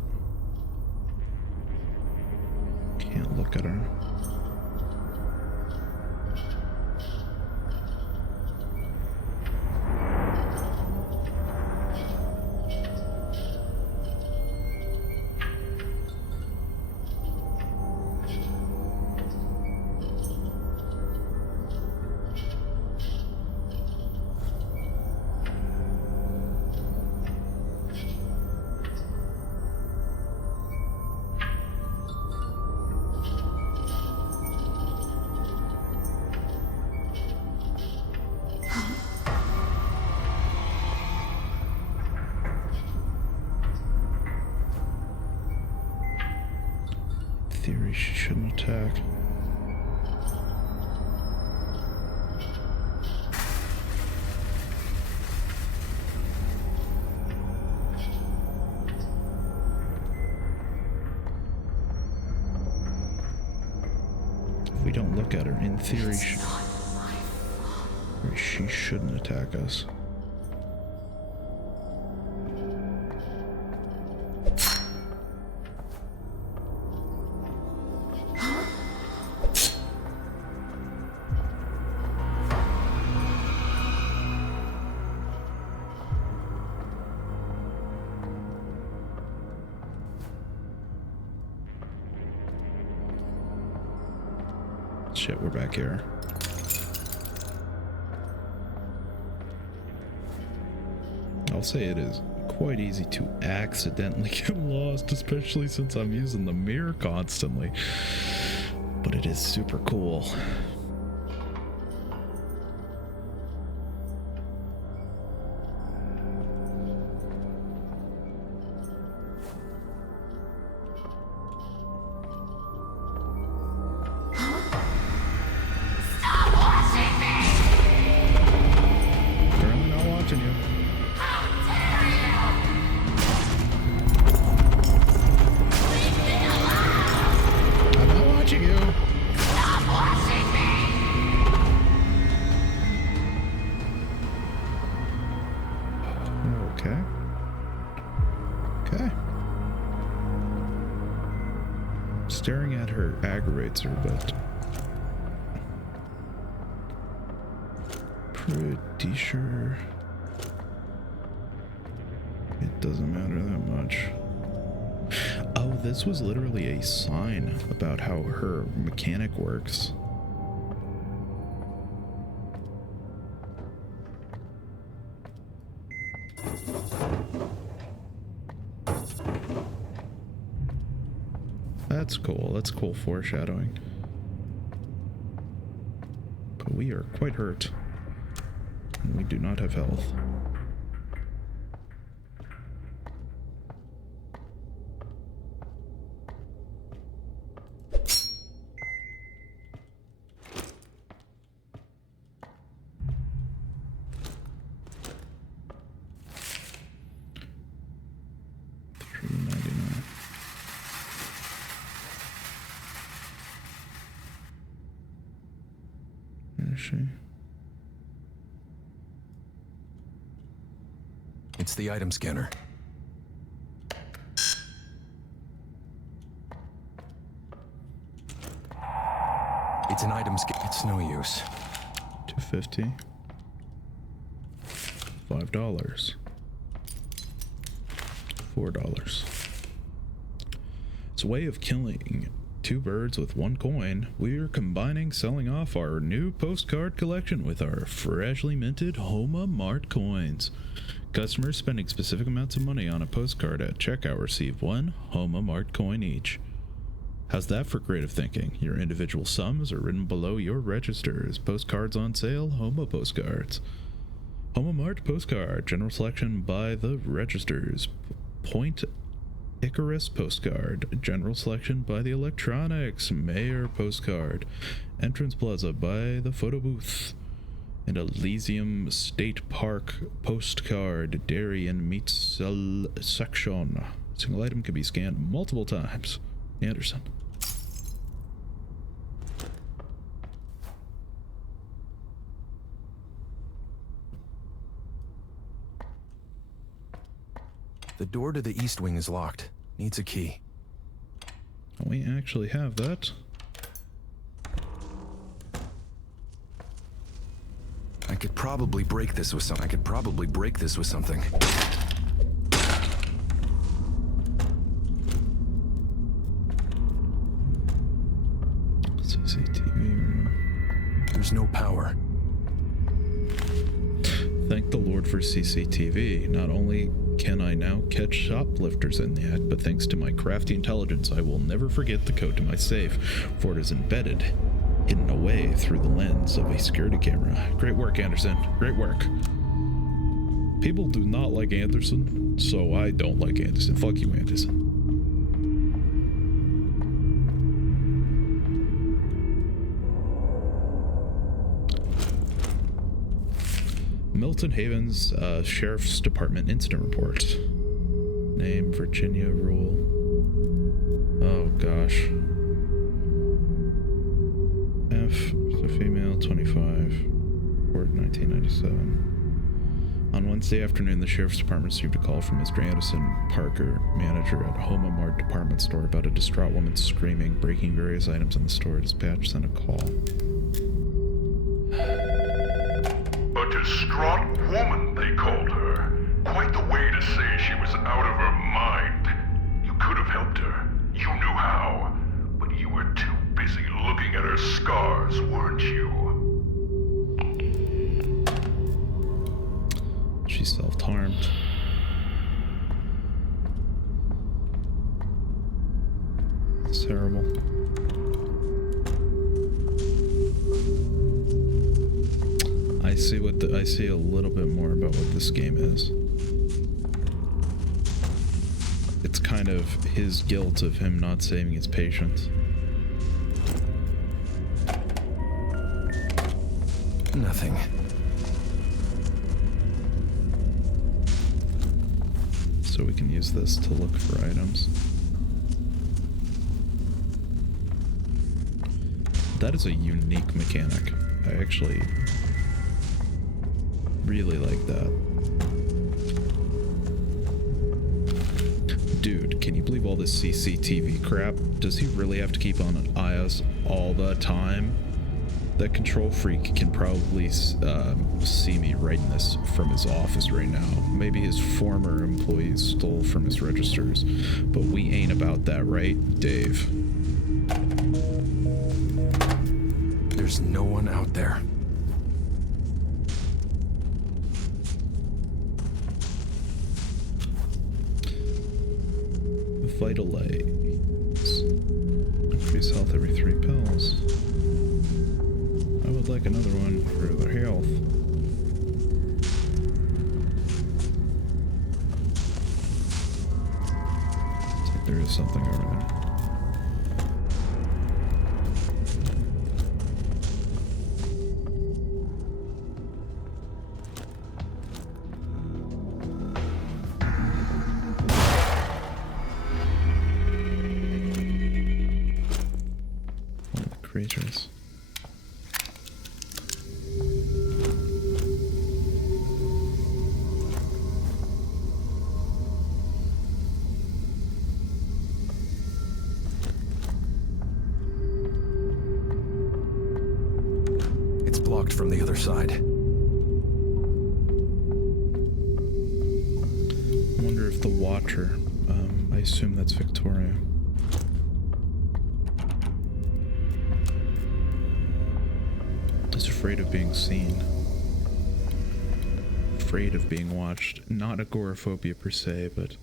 Can't look at her. Theory, she shouldn't attack. If we don't look at her, in theory, she shouldn't attack us. Shit, we're back here. I'll say it is quite easy to accidentally get lost, especially since I'm using the mirror constantly. But it is super cool. Currently not watching you. I'm not watching you. Okay. Okay. Staring at her aggravates her, but pretty sure it doesn't matter that much. Oh, this was literally a sign about how her mechanic works. That's cool. That's cool foreshadowing. But we are quite hurt. And we do not have health. $3.99. Where is she? It's the item scanner. It's an item scan. It's no use. $2.50. $5. $4. It's a way of killing two birds with one coin. We're combining selling off our new postcard collection with our freshly minted Homa Mart coins. Customers spending specific amounts of money on a postcard at checkout receive one Homa Mart coin each. How's that for creative thinking? Your individual sums are written below your registers. Postcards on sale, Homa postcards. Homa Mart postcard, general selection by the registers. Point Icarus postcard, general selection by the electronics. Mayor postcard, entrance plaza by the photo booth. And Elysium State Park postcard, dairy and meat section. Single item can be scanned multiple times. Anderson. The door to the east wing is locked. Needs a key. We actually have that. I could probably break this with something. CCTV room. There's no power. Thank the Lord for CCTV. Not only can I now catch shoplifters in the act, but thanks to my crafty intelligence, I will never forget the code to my safe, for it is embedded, hidden away through the lens of a security camera. Great work, Anderson. Great work. People do not like Anderson, so I don't like Anderson. Fuck you, Anderson. Milton Haven's Sheriff's Department incident report. Name, Virginia rule. Oh gosh. F, so female, 25, report 1997. On Wednesday afternoon, the Sheriff's Department received a call from Mr. Anderson Parker, manager at Homa Mart department store, about a distraught woman screaming, breaking various items in the store. Dispatch sent a call. A distraught woman, they called her. Quite the way to say she was out of her mind. You could have helped her. You knew how. But you were too busy looking at her scars, weren't you? She's self-harmed. Terrible. I see a little bit more about what this game is. It's kind of his guilt of him not saving his patients. Nothing. So we can use this to look for items. That is a unique mechanic. I actually really like that. Dude, can you believe all this CCTV crap? Does he really have to keep on an IS all the time? That control freak can probably see me writing this from his office right now. Maybe his former employees stole from his registers, but we ain't about that, right, Dave? There's no one out there. Vital Aids. Increase health every 3 pills. I would like another one for their health. Looks like there is something over there. One of the creatures. It's blocked from the other side. I wonder if the Watcher, I assume that's Victoria. Is afraid of being seen. Afraid of being watched. Not agoraphobia per se, but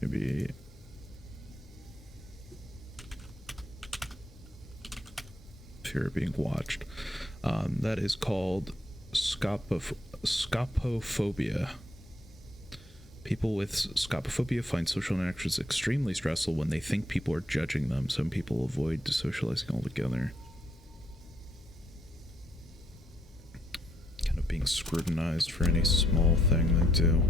maybe fear of being watched. That is called scopophobia. People with scopophobia find social interactions extremely stressful when they think people are judging them. Some people avoid socializing altogether. Kind of being scrutinized for any small thing they do.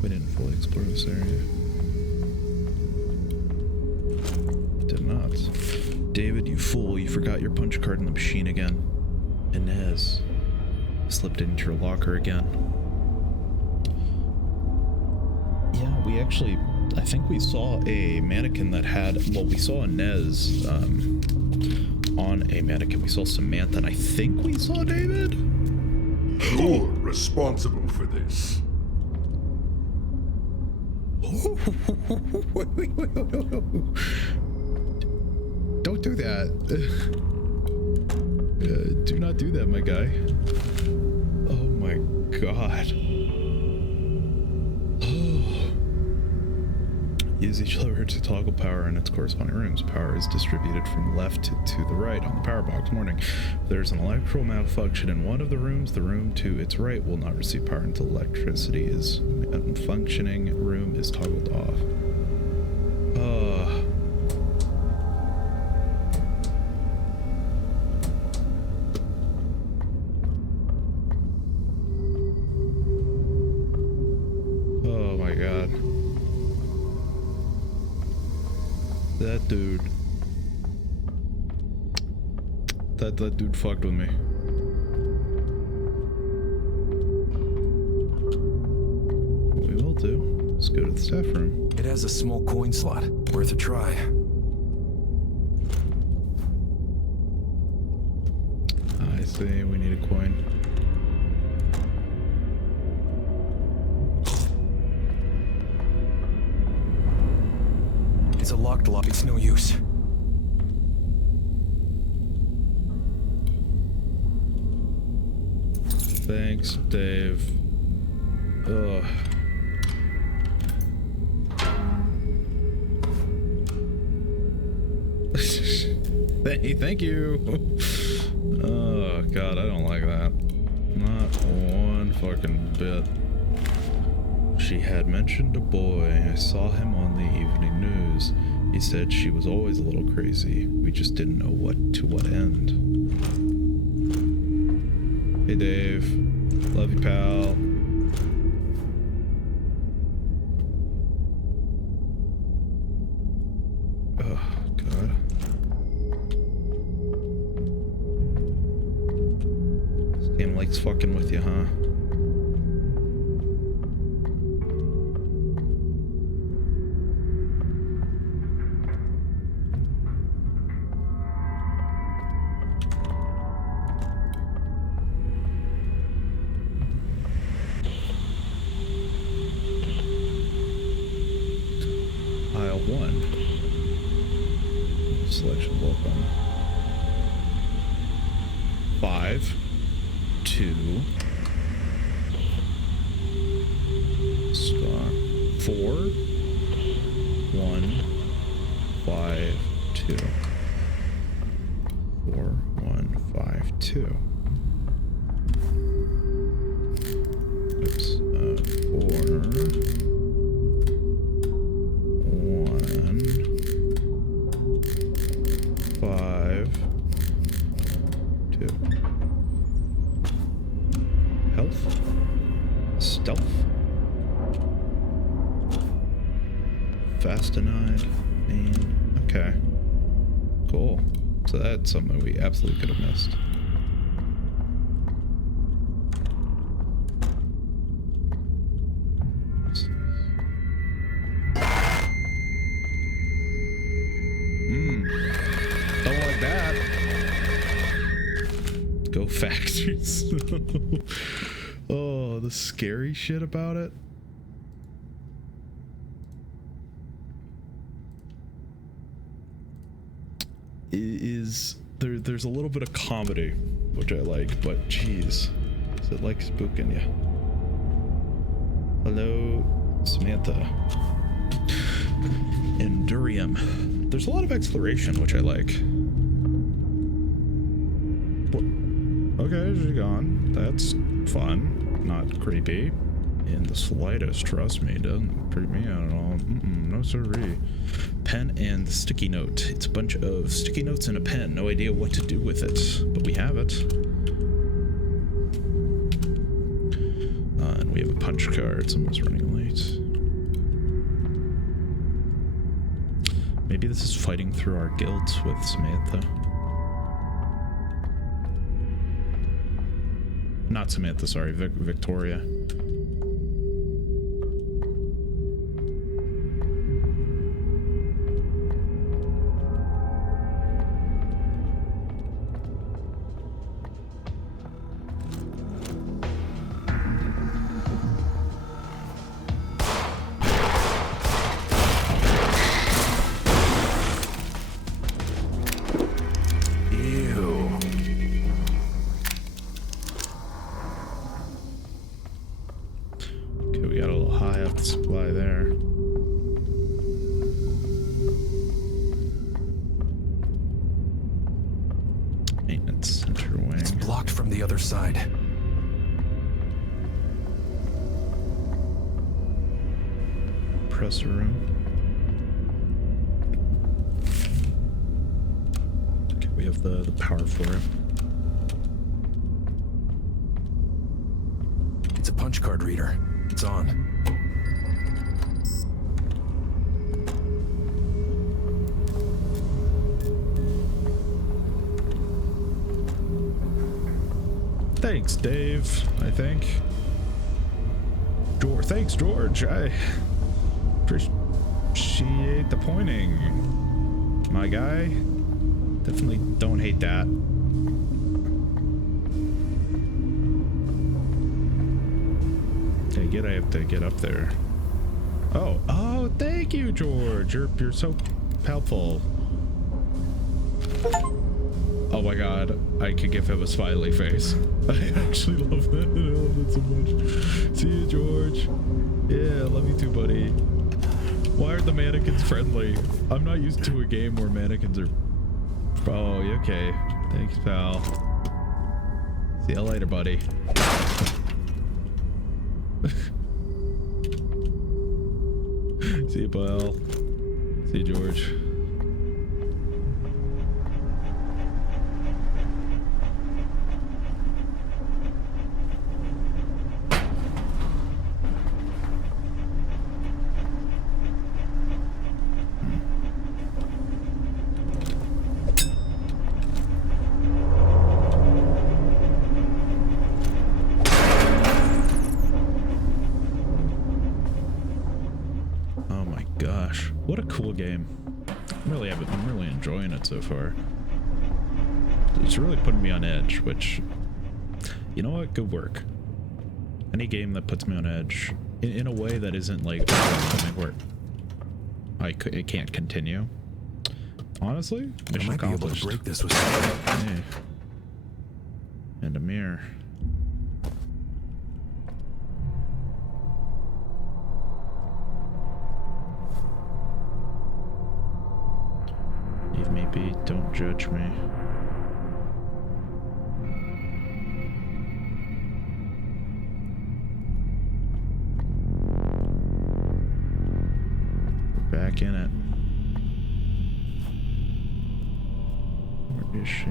We didn't fully explore this area. Did not. David, you fool, you forgot your punch card in the machine again. Inez slipped into your locker again. Yeah, we actually, I think we saw a mannequin that had, well, we saw Inez on a mannequin. We saw Samantha, and I think we saw David? You're responsible for this. Wait. Don't do that. Do not do that, my guy. Oh my god. Use each lever to toggle power in its corresponding rooms. Power is distributed from left to the right on the power box. Warning, if there's an electrical malfunction in one of the room to its right will not receive power until electricity is functioning. Room is toggled off. Oh my god. That dude. That dude fucked with me. What we will do is go to the staff room. It has a small coin slot. Worth a try. I see, we need a coin. It's a locked lock. It's no use. Thanks, Dave. Ugh. Thank you. Oh god, I don't like that. Not one fucking bit. She had mentioned a boy. I saw him on the evening news. He said she was always a little crazy. We just didn't know what end. Hey Dave. Love you, pal. Oh god. This game likes fucking with you, huh? Aisle 1. Selection welcome. 5, 2, star 4, 1, 5, 2. 4, 1, 5, 2. Oops. 4, 1, 5, 2. Health, stealth, fast denied, and okay, cool. So that's something we absolutely could have missed. Don't like that. Go factories. Oh, the scary shit about it. Is there's a little bit of comedy, which I like, but geez, is it like spooking you? Hello, Samantha. Endurium. There's a lot of exploration, which I like. Okay, she's gone. That's fun. Not creepy in the slightest. Trust me, doesn't creep me out at all. No siree. Pen and sticky note. It's a bunch of sticky notes and a pen. No idea what to do with it, but we have it. And we have a punch card. Someone's running late. Maybe this is fighting through our guilt with Samantha. Not Samantha, sorry, Victoria. Side. Presser room. Okay, we have the power for it. It's a punch card reader. It's on. Thanks, Dave, I think. Thanks, George. I appreciate the pointing. My guy. Definitely don't hate that. I have to get up there. Oh, thank you, George. You're so helpful. Oh my god, I could give him a smiley face. I actually love that. I love it so much. See you, George. Yeah, I love you too, buddy. Why are the mannequins friendly? I'm not used to a game where mannequins are... Oh, you okay. Thanks, pal. See you later, buddy. See you, pal. See you, George. What a cool game. I'm really enjoying it so far. It's really putting me on edge, which, you know what, good work. Any game that puts me on edge in a way that isn't like where it can't continue. Honestly, mission I might be able accomplished. to break this with. Hey. And a mirror. Leave me be, don't judge me. We're back in it. Where is she?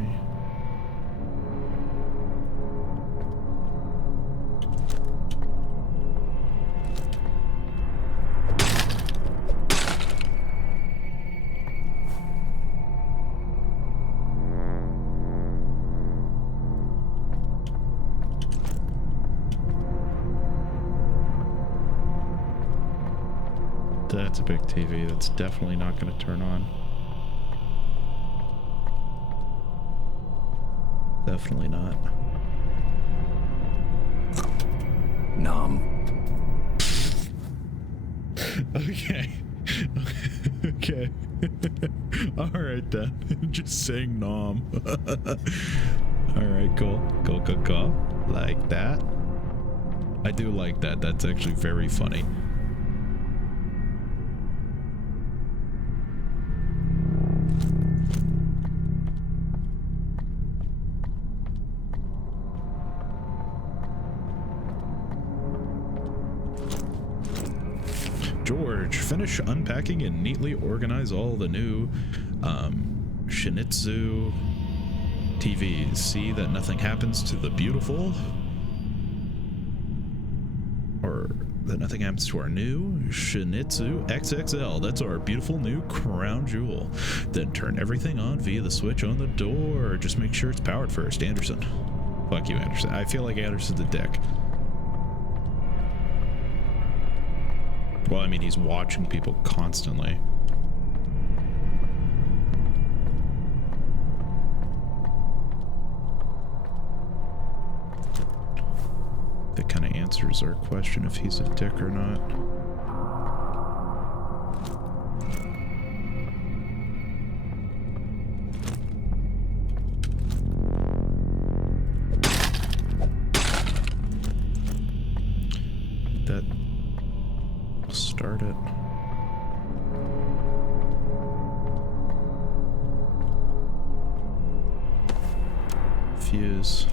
That's a big TV. That's definitely not going to turn on. Definitely not. Nom. Okay. Okay. All right then. Just saying nom. All right, cool. Go. Like that. I do like that. That's actually very funny. George, finish unpacking and neatly organize all the new Shinizu TVs. See that nothing happens to the beautiful, or that nothing happens to our new Shinizu XXL. That's our beautiful new crown jewel. Then turn everything on via the switch on the door. Just make sure it's powered first. Anderson. Fuck you, Anderson. I feel like Anderson's a dick. Well, I mean, he's watching people constantly. That kind of answers our question if he's a dick or not. That start it. Fuse.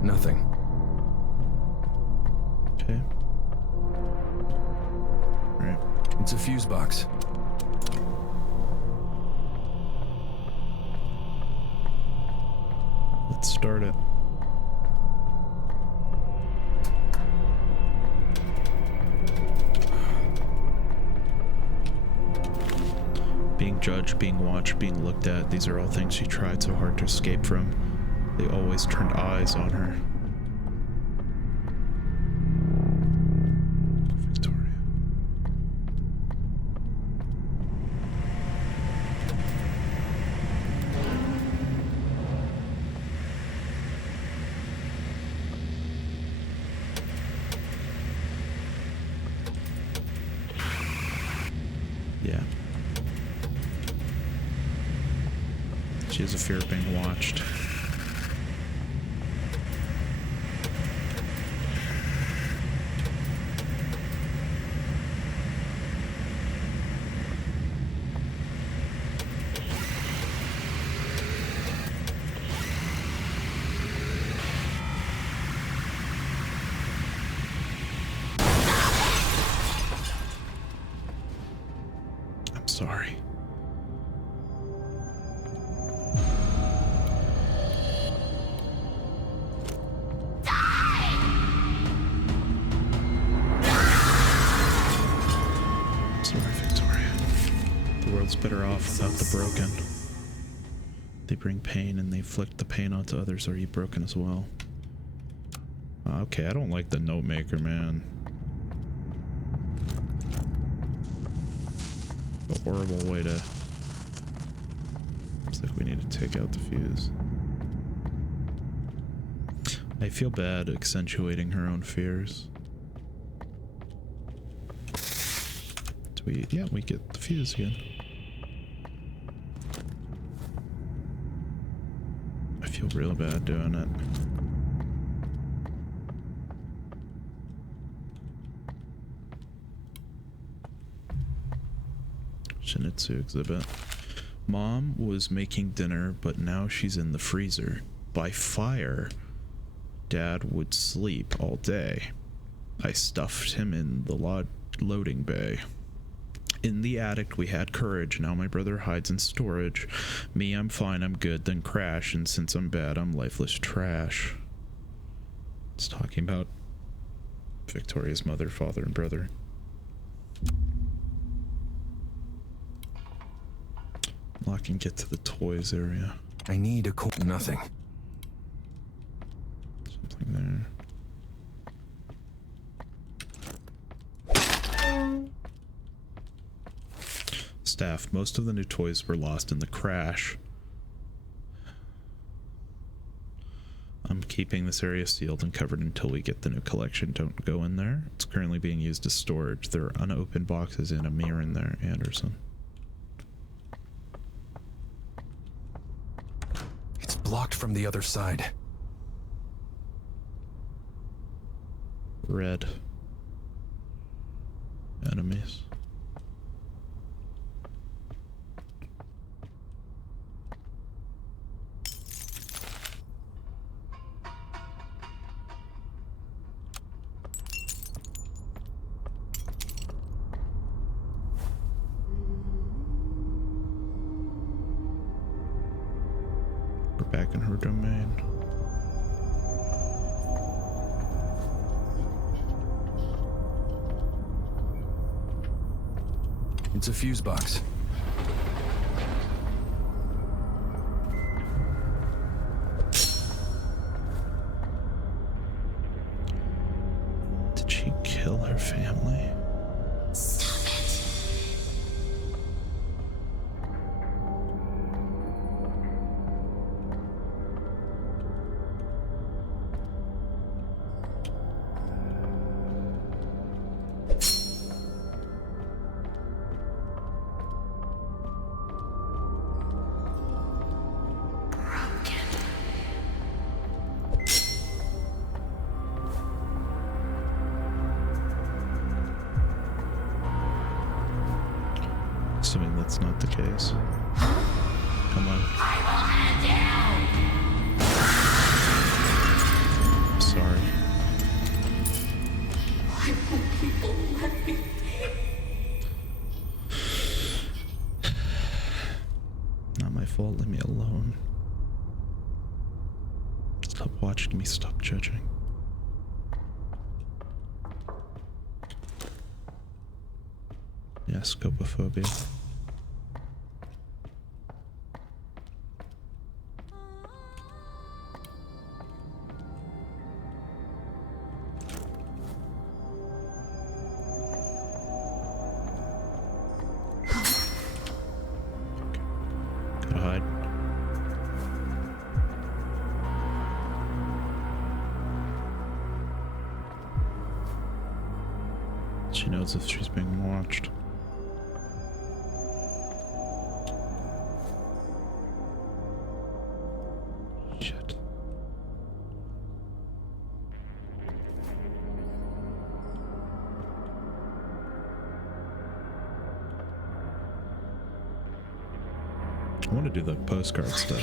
Nothing. Okay. Right. It's a fuse box. Let's start it. Being judged, being watched, being looked at, these are all things she tried so hard to escape from. They always turned eyes on her. Victoria. She has a fear of being watched. I'm sorry. Sorry, Victoria. The world's better off without the broken. They bring pain and they inflict the pain onto others. Are you broken as well? Okay, I don't like the note maker, man. A horrible way to... Looks like we need to take out the fuse. I feel bad accentuating her own fears. Yeah, we get the fuse again. I feel real bad doing it. Shinichi exhibit. Mom was making dinner, but now she's in the freezer. By fire. Dad would sleep all day. I stuffed him in the loading bay. In the attic, we had courage. Now my brother hides in storage. Me, I'm fine, I'm good, then crash. And since I'm bad, I'm lifeless trash. It's talking about Victoria's mother, father, and brother. Lock and get to the toys area. I need a nothing. Something there. Staff, most of the new toys were lost in the crash. I'm keeping this area sealed and covered until we get the new collection. Don't go in there. It's currently being used as storage. There are unopened boxes and a mirror in there, Anderson. It's blocked from the other side. Red. Enemies. We're back in her domain. It's a fuse box. Did she kill her family? Stop it. Assuming that's not the case. Come on. Sorry. Why won't people let me be? Not my fault. Leave me alone. Stop watching me. Stop judging. Yeah, scopophobia. Gotta hide. She knows if she's being watched. I want to do the postcard stuff.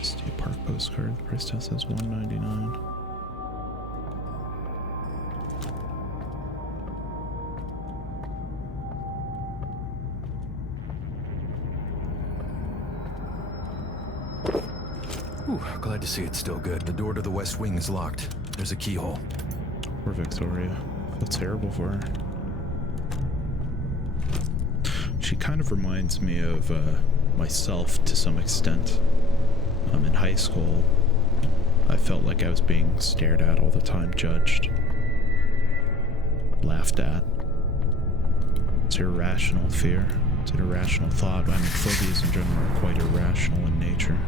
State Park postcard. Price tag says $1.99. Ooh, glad to see it's still good. The door to the west wing is locked. There's a keyhole. Poor Victoria. I feel terrible for her. She kind of reminds me of myself to some extent. In high school, I felt like I was being stared at all the time, judged, laughed at. It's irrational fear. It's an irrational thought. I mean, phobias in general are quite irrational in nature.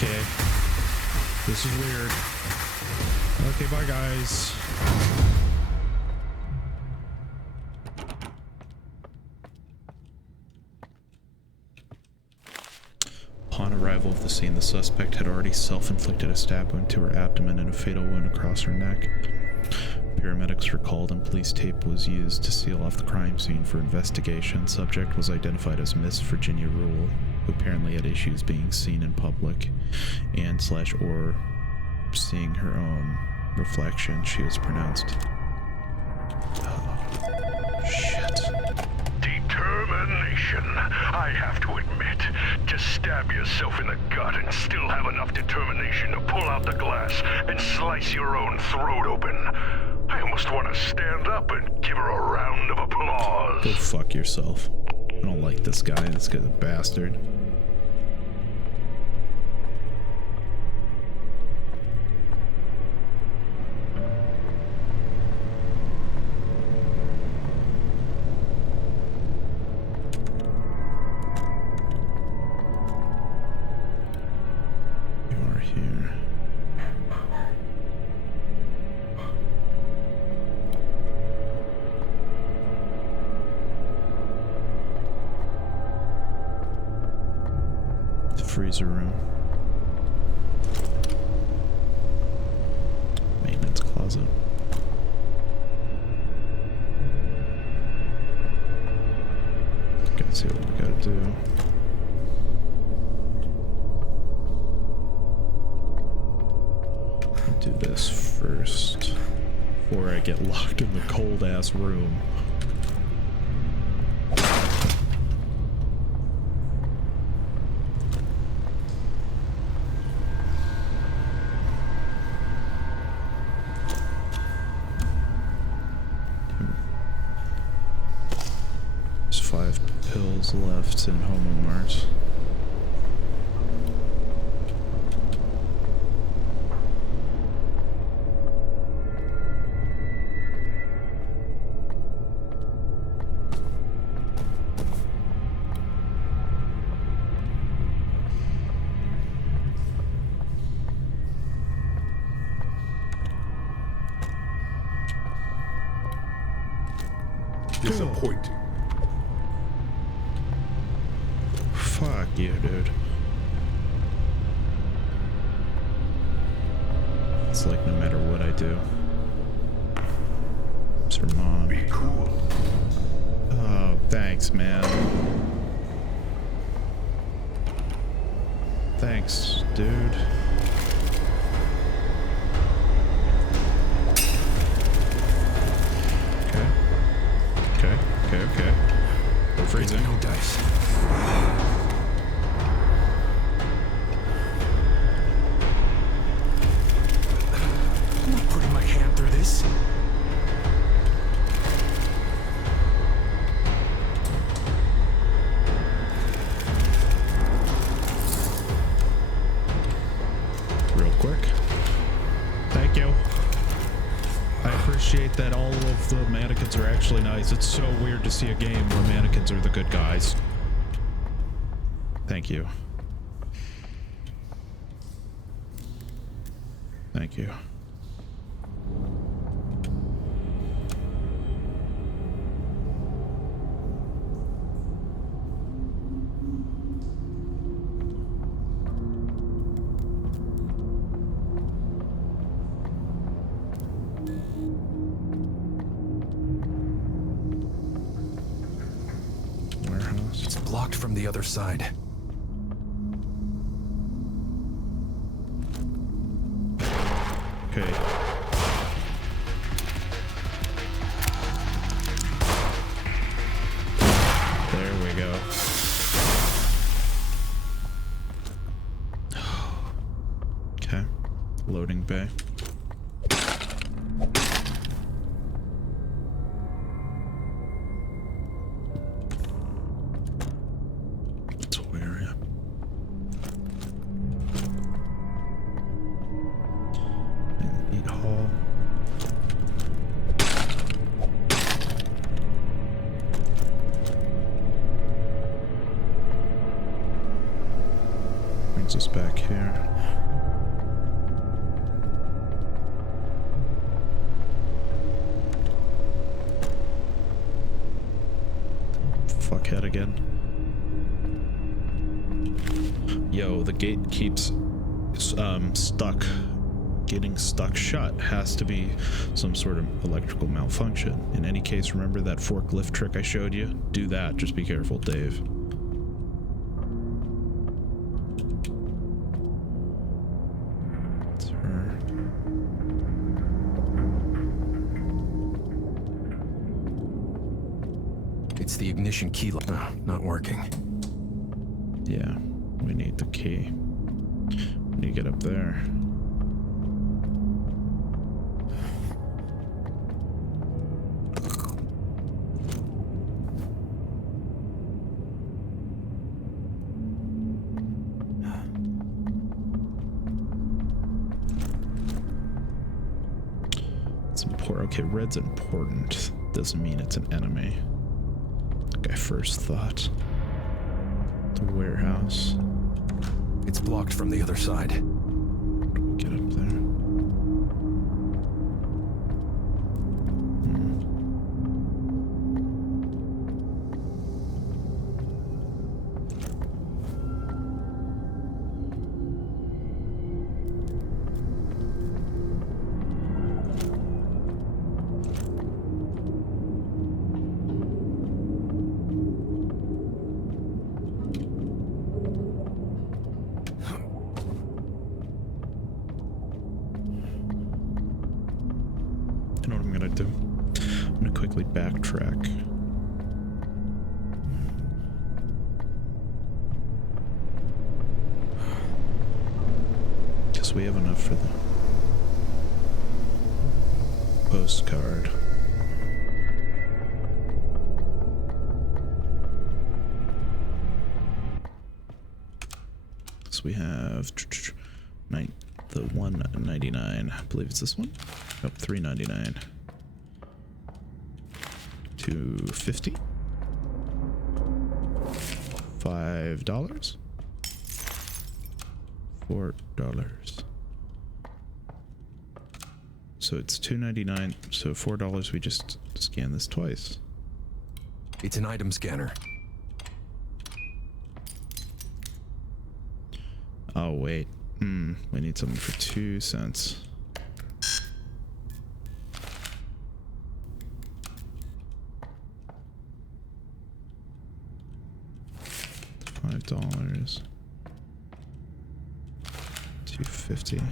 Okay. This is weird. Okay, bye guys. Upon arrival of the scene, the suspect had already self-inflicted a stab wound to her abdomen and a fatal wound across her neck. Paramedics were called and police tape was used to seal off the crime scene for investigation. Subject was identified as Miss Virginia Rule, who apparently had issues being seen in public and/or seeing her own reflection. She was pronounced. Oh, shit. Determination. I have to admit, to stab yourself in the gut and still have enough determination to pull out the glass and slice your own throat open. I almost want to stand up and give her a round of applause. Go fuck yourself. I don't like this guy. This guy's a bastard. Freezer room. Maintenance closet. Gotta see what we gotta do. I'll do this first before I get locked in the cold ass room. There's 5 pills left in Homo Mart. Disappointing. Fuck you, dude. It's like no matter what I do. It's her mom. Be cool. Oh, thanks, man. Thanks, dude. Okay. We're freezing. No dice. I'm not putting my hand through this. that all of the mannequins are actually nice. It's so weird to see a game where mannequins are the good guys. Thank you. Thank you. Warehouse. It's blocked from the other side. Okay. There we go. Okay. Loading bay. That's where, yeah. Eat hall. Brings us back here. Fuckhead again. Yo, the gate keeps stuck. Getting stuck shut has to be some sort of electrical malfunction. In any case, remember that forklift trick I showed you? Do that. Just be careful, Dave. It's her. It's the ignition key. Not working. Yeah, we need the key. We need to get up there. It's important. Okay, red's important. Doesn't mean it's an enemy. Like I first thought. The warehouse. It's blocked from the other side. Get up there. You know what I'm gonna do? I'm gonna quickly backtrack. Because we have enough for the postcard. So we have the 199. I believe it's this one. Nope, 399. 250. $5. $4. So it's $2.99. So $4. We just scan this twice. It's an item scanner. Oh wait. We need something for 2 cents. $5. $2.50.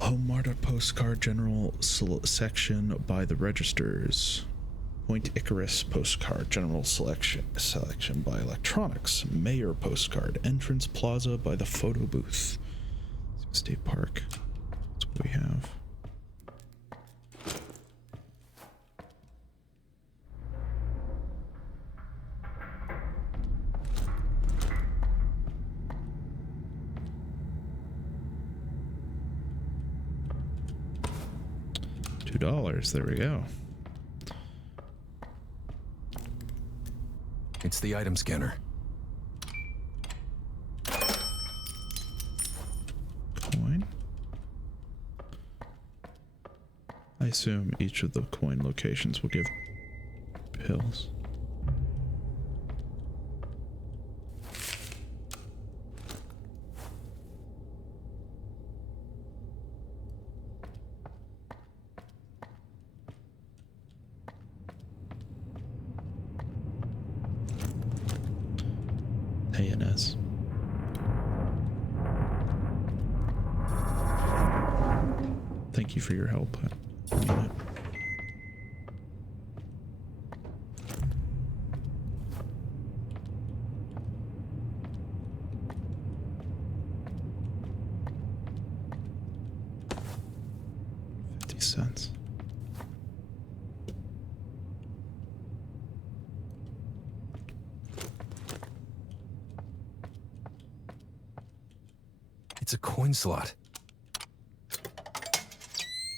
Home Marta postcard general section by the registers. Point Icarus postcard general selection by electronics. Mayor postcard entrance plaza by the photo booth. State Park. we have? $2. There we go. It's the item scanner. Coin. I assume each of the coin locations will give pills. Hey, Inez. Thank you for your help. I mean it. $0.50. It's a coin slot.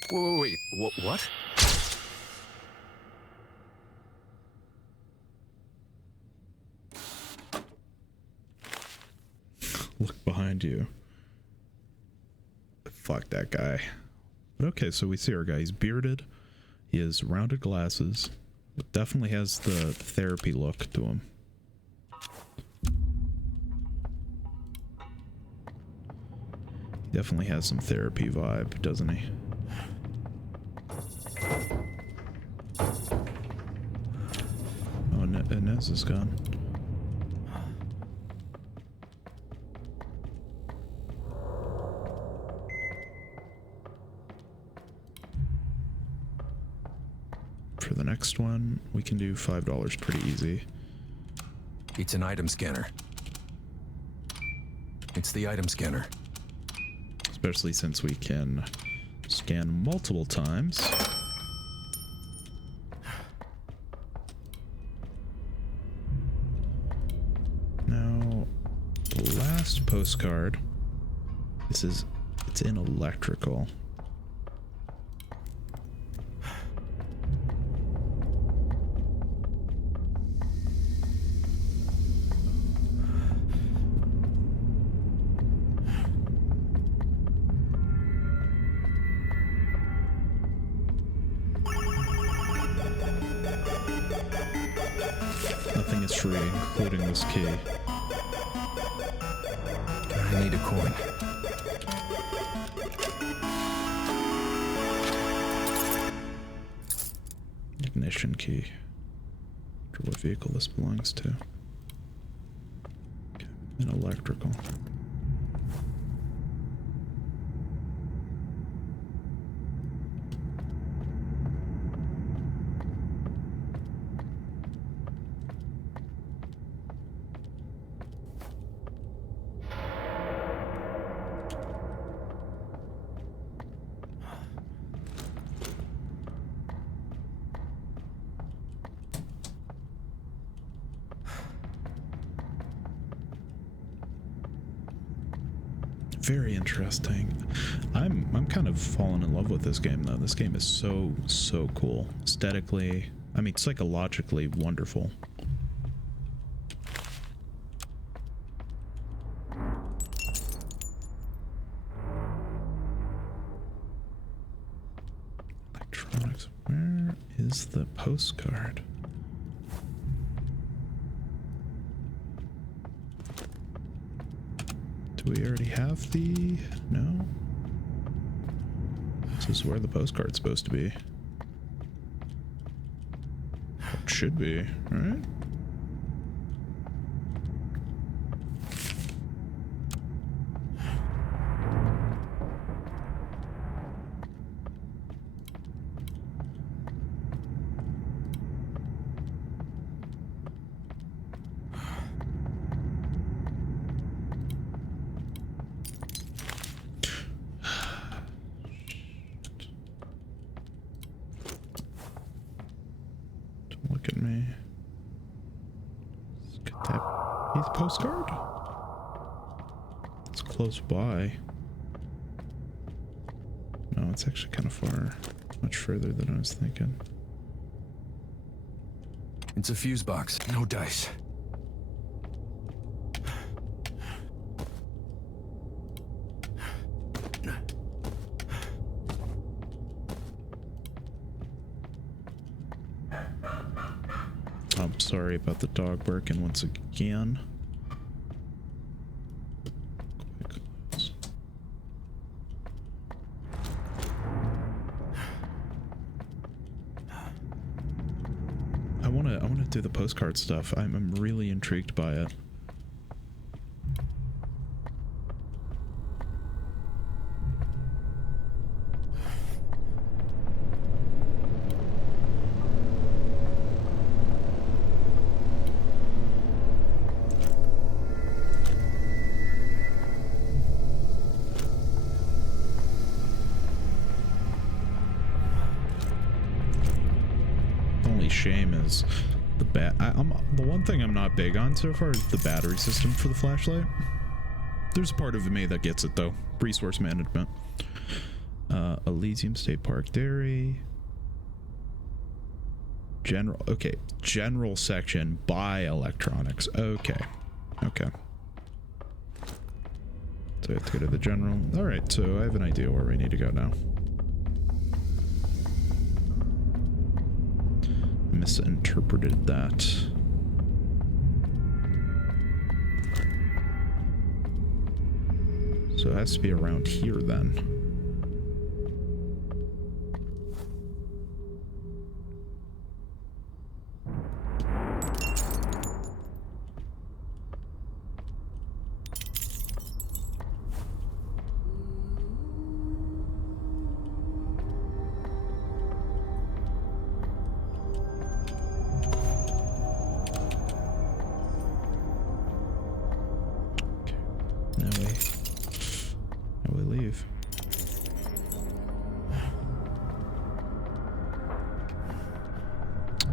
Wait. What? Look behind you. Fuck that guy. But okay, so we see our guy. He's bearded. He has rounded glasses. It definitely has the therapy look to him. He definitely has some therapy vibe, doesn't he? Oh, Inez is gone. For the next one, we can do $5 pretty easy. It's an item scanner. It's the item scanner. Especially since we can scan multiple times. Now, the last postcard. It's in electrical. Nothing is free, including this key. I need a coin. Ignition key. For what vehicle this belongs to. Okay, and electrical. Very interesting. I'm kind of falling in love with this game though. This game is so cool. Aesthetically, I mean psychologically wonderful. Electronics. Where is the postcard? Do we already have the... No? This is where the postcard's supposed to be. It should be, right? me. Let's get that postcard. It's close by. No, it's actually kind of far. Much further than I was thinking. It's a fuse box. No dice. I'm sorry about the dog barking once again. I wanna do the postcard stuff. I'm really intrigued by it. Shame is the the one thing I'm not big on so far is the battery system for the flashlight. There's a part of me that gets it though. Resource management. Elysium State Park Dairy. General section buy electronics. Okay. So we have to go to the general. All right, so I have an idea where we need to go now. Misinterpreted that. So it has to be around here then.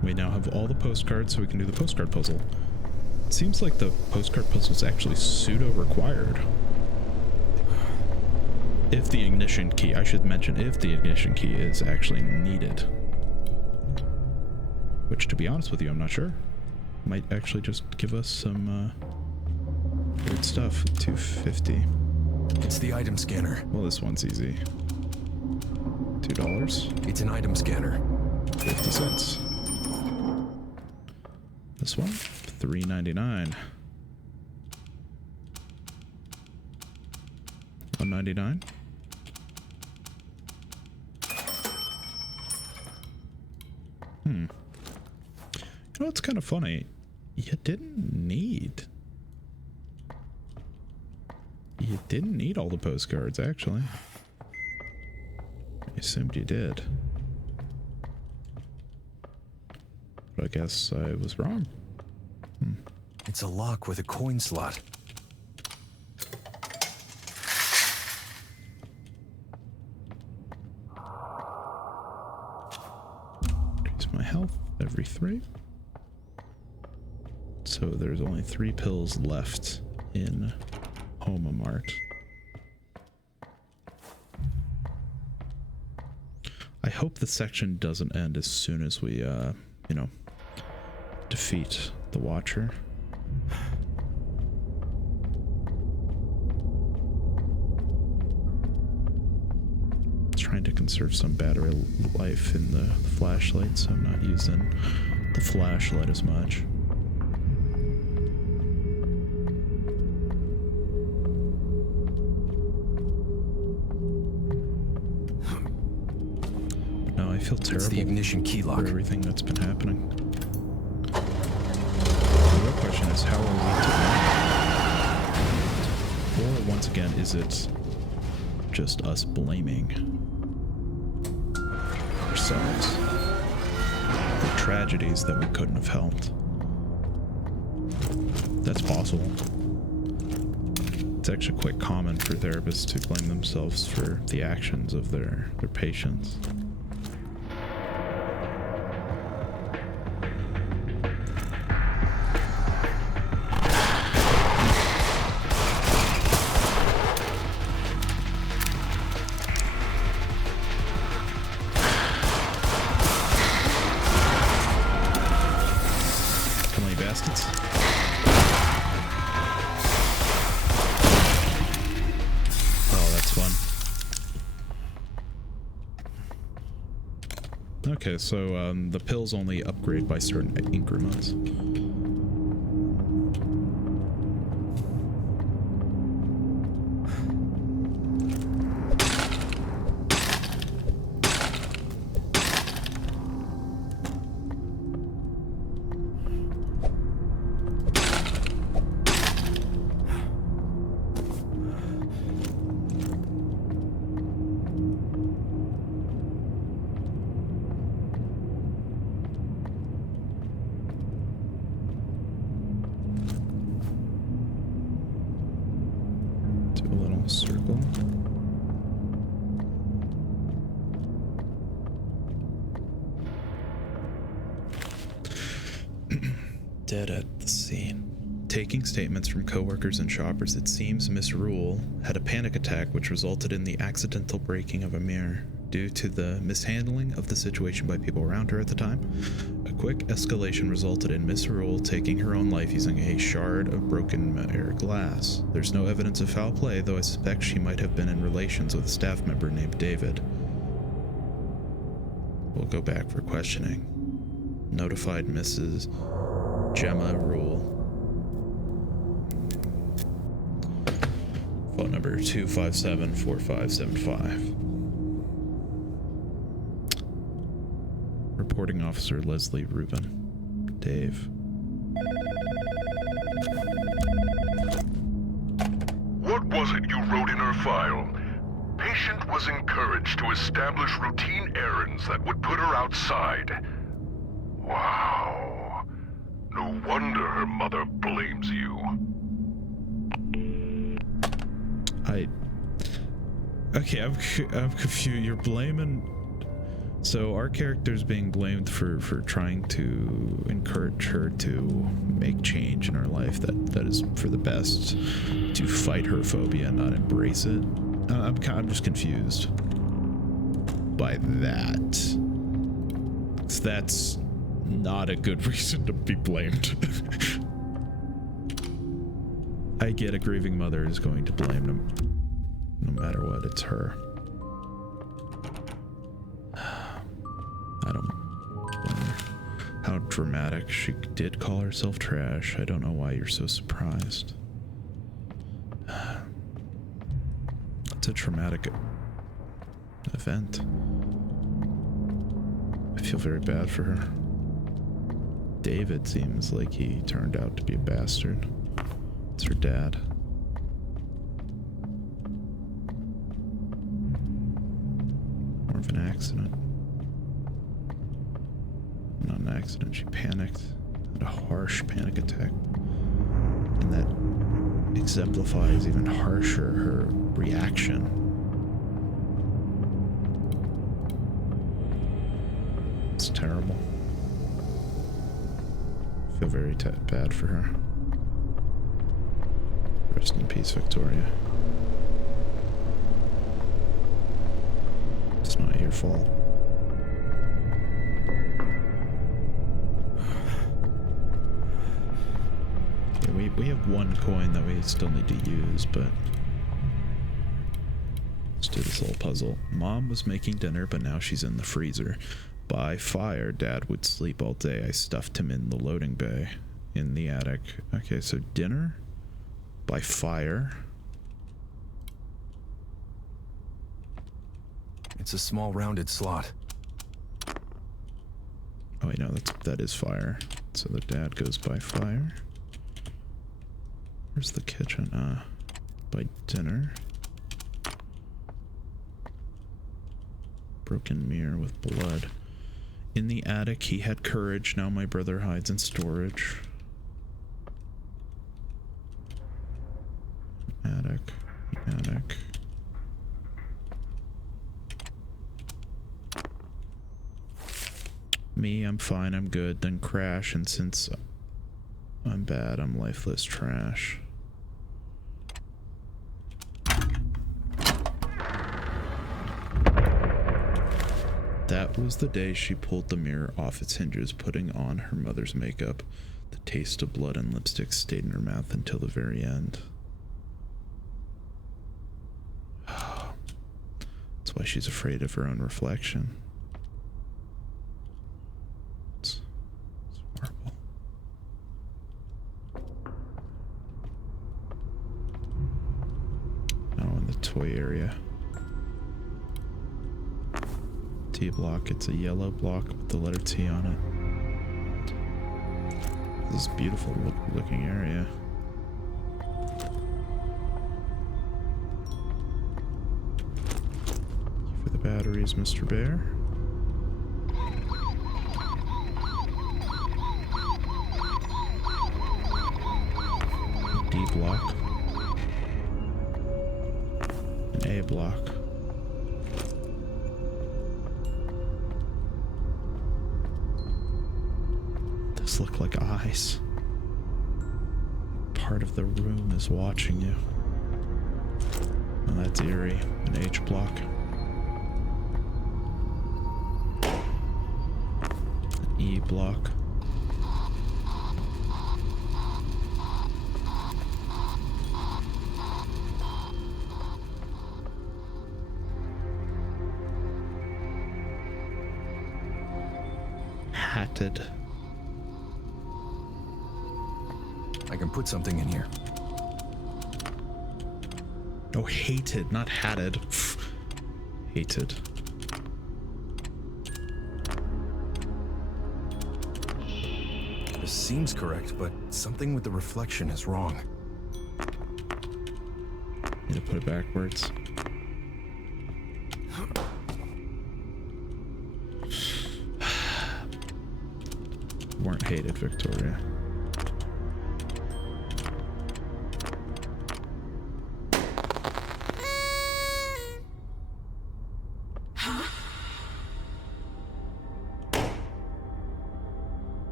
We now have all the postcards, so we can do the postcard puzzle. It seems like the postcard puzzle is actually pseudo-required. If the ignition key, I should mention, if the ignition key is actually needed. Which, to be honest with you, I'm not sure. Might actually just give us some weird stuff. 250. It's the item scanner. Well, this one's easy. $2. It's an item scanner. 50 cents. This one, $3.99. $1.99. You know, it's kind of funny. You didn't need all the postcards, actually. I assumed you did. But I guess I was wrong. It's a lock with a coin slot. Increase my health every 3. So there's only 3 pills left in Homamart. I hope the section doesn't end as soon as we, you know, defeat the Watcher. Trying to conserve some battery life in the flashlight, so I'm not using the flashlight as much. But now I feel terrible. It's the ignition key lock. For everything that's been happening. The real question is, how are we to win? Or once again, is it just us blaming ourselves for tragedies that we couldn't have helped? That's possible. It's actually quite common for therapists to blame themselves for the actions of their patients. Okay, so the pills only upgrade by certain increments. Circle. Dead at the scene. Taking statements from coworkers and shoppers, it seems Miss Rule had a panic attack which resulted in the accidental breaking of a mirror. Due to the mishandling of the situation by people around her at the time, a quick escalation resulted in Miss Rule taking her own life using a shard of broken mirror glass. There's no evidence of foul play, though I suspect she might have been in relations with a staff member named David. We'll go back for questioning. Notified Mrs. Gemma Rule. Phone number 257-4575. Reporting Officer Leslie Rubin. Dave. What was it you wrote in her file? Patient was encouraged to establish routine errands that would put her outside. Wow. No wonder her mother blames you. Okay, I'm confused. You're blaming... So our character's being blamed for trying to encourage her to make change in her life that is for the best, to fight her phobia and not embrace it. I'm just confused by that. So that's not a good reason to be blamed. I get a grieving mother is going to blame them no matter what, it's her. I don't blame her. How dramatic. She did call herself trash. I don't know why you're so surprised. It's a traumatic event. I feel very bad for her. David seems like he turned out to be a bastard. It's her dad. More of an accident. Not an accident, she panicked. Had a harsh panic attack. And that exemplifies even harsher her reaction. It's terrible. I feel very bad for her. Rest in peace, Victoria. It's not your fault. Okay, we have one coin that we still need to use, but let's do this little puzzle. Mom was making dinner, but now she's in the freezer. By fire, Dad would sleep all day. I stuffed him in the loading bay in the attic. Okay, so dinner by fire. It's a small rounded slot. Oh wait, no, that is fire. So the dad goes by fire. Where's the kitchen? By dinner. Broken mirror with blood. In the attic, he had courage. Now my brother hides in storage. Attic. Me, I'm fine, I'm good. Then crash, and since I'm bad, I'm lifeless trash. That was the day she pulled the mirror off its hinges, putting on her mother's makeup. The taste of blood and lipstick stayed in her mouth until the very end. That's why she's afraid of her own reflection. T block. It's a yellow block with the letter T on it. This is a beautiful looking area. For the batteries, Mr. Bear. D block. An A block. Those look like eyes. Part of the room is watching you. Well, that's eerie. An H block. An E block. Hatted. I can put something in here. Oh, hated, not hatted. Pff, hated. This seems correct, but something with the reflection is wrong. Need to put it backwards. Weren't hated, Victoria.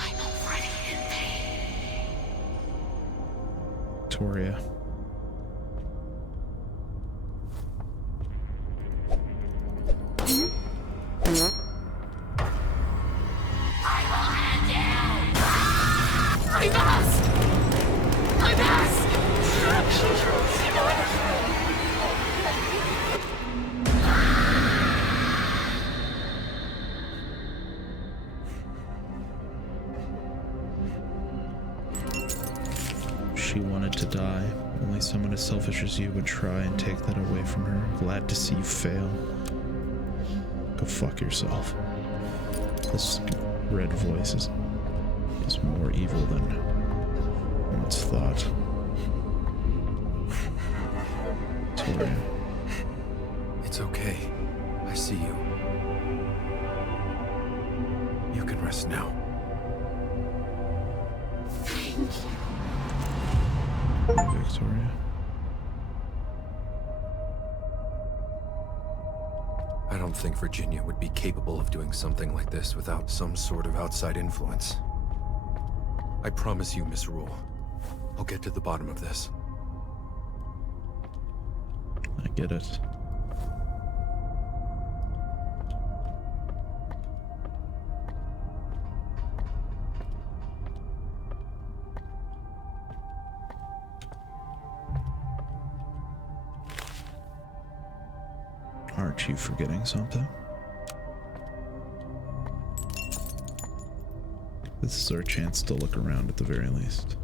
I'm already in pain. Victoria. I must! I must! She wanted to die. Only someone as selfish as you would try and take that away from her. Glad to see you fail. Go fuck yourself. This red voice is more evil than once thought. Victoria. It's okay. I see you. You can rest now. Victoria. I don't think Virginia would be capable of doing something like this without some sort of outside influence. I promise you, Miss Rule, I'll get to the bottom of this. I get it. Aren't you forgetting something? This is our chance to look around at the very least.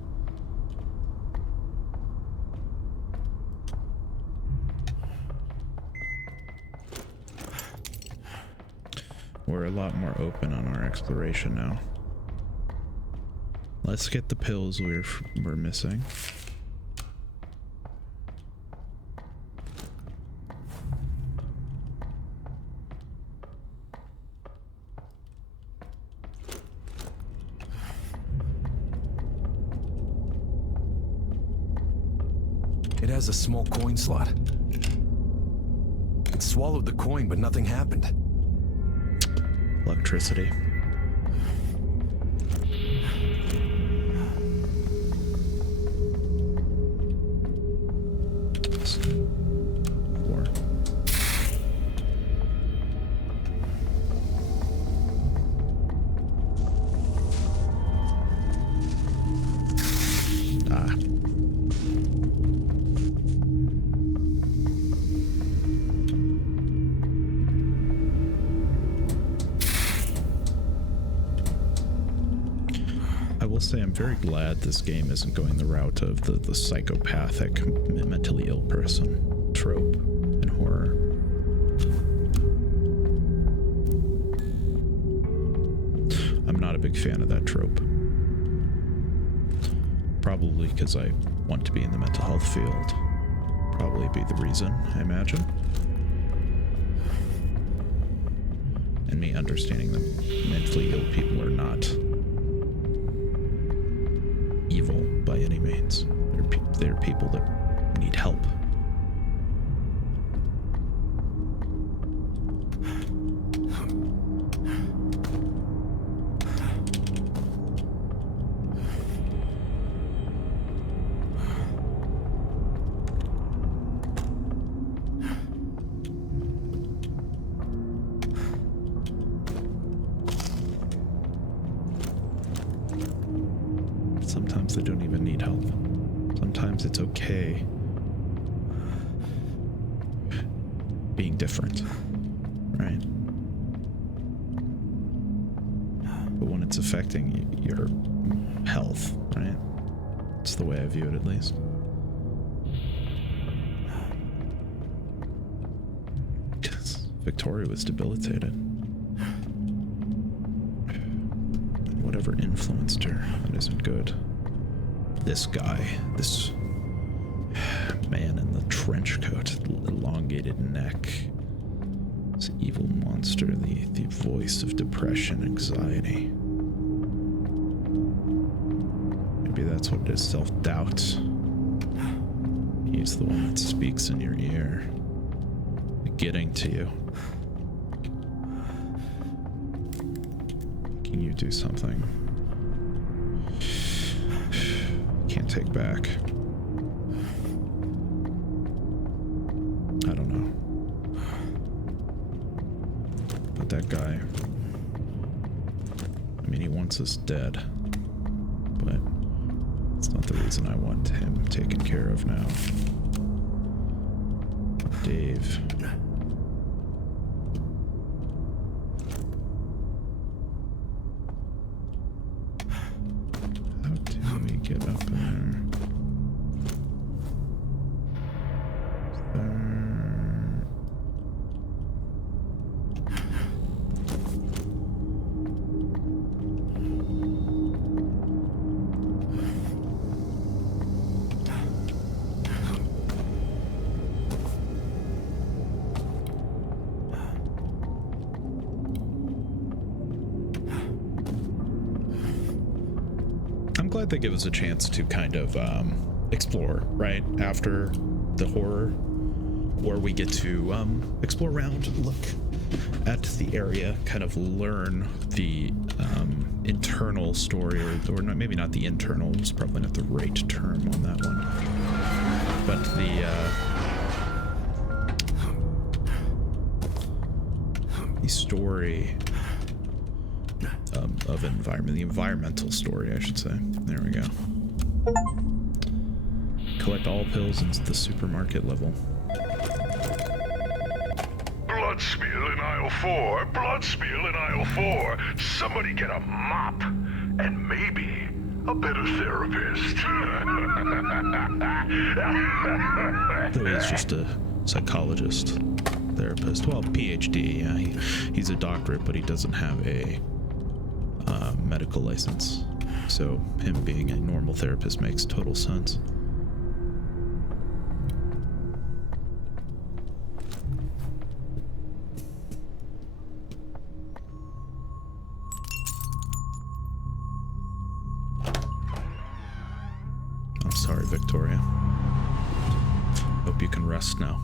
We're a lot more open on our exploration now. Let's get the pills we're missing. It has a small coin slot. It swallowed the coin, but nothing happened. Electricity. Four. Ah. I will say I'm very glad this game isn't going the route of the psychopathic, mentally ill person trope in horror. big fan of that trope. Probably because I want to be in the mental health field. Probably be the reason, I imagine. And me understanding that mentally ill people are not evil by any means. They're people that need help. Sometimes they don't even need help. Sometimes it's okay being different, right? But when it's affecting your health, right? It's the way I view it, at least. Because Victoria was debilitated. Whatever influenced her, that isn't good. This guy, this man in the trench coat, elongated neck, this evil monster, the voice of depression, anxiety. Maybe that's what it is, self-doubt. He's the one that speaks in your ear, getting to you. Can you do something? Can't take back. I don't know. But that guy, I mean, he wants us dead, but it's not the reason I want him taken care of now. Dave. How do we get up in there? I'm glad they give us a chance to kind of explore, right? After the horror, where we get to explore around, look at the area, kind of learn the internal story, or not, maybe not the internal, it's probably not the right term on that one, but the story of environment, the environmental story, I should say. There we go. Collect all pills in the supermarket level. Blood spill in aisle 4. Blood spill in aisle 4. Somebody get a mop. And maybe a better therapist. Though he's just a psychologist, therapist. Well, PhD, yeah. He's a doctorate, but he doesn't have a medical license. So him being a normal therapist makes total sense. I'm sorry, Victoria. Hope you can rest now.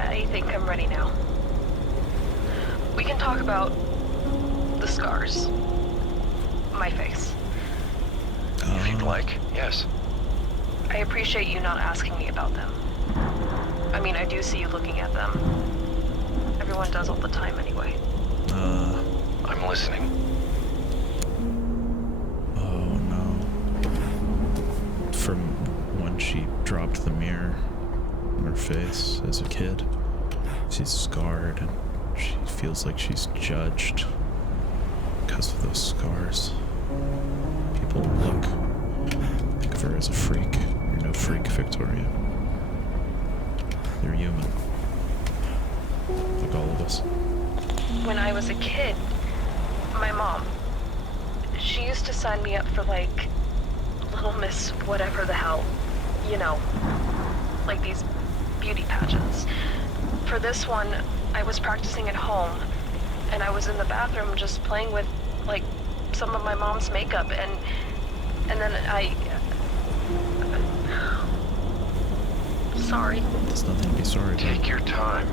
I think I'm ready now. We can talk about the scars. My face. If you'd like, yes. I appreciate you not asking me about them. I mean, I do see you looking at them. Everyone does all the time anyway. I'm listening. Oh no. From when she dropped the mirror on her face as a kid, she's scarred and she feels like she's judged because of those scars. People think of her as a freak. You're no freak. Victoria. You're human. Like all of us. When I was a kid, my mom, she used to sign me up for like Little Miss whatever the hell, you know, like these beauty pageants. For this one, I was practicing at home, and I was in the bathroom just playing with like some of my mom's makeup, and then sorry. There's nothing to be sorry about. Take your time.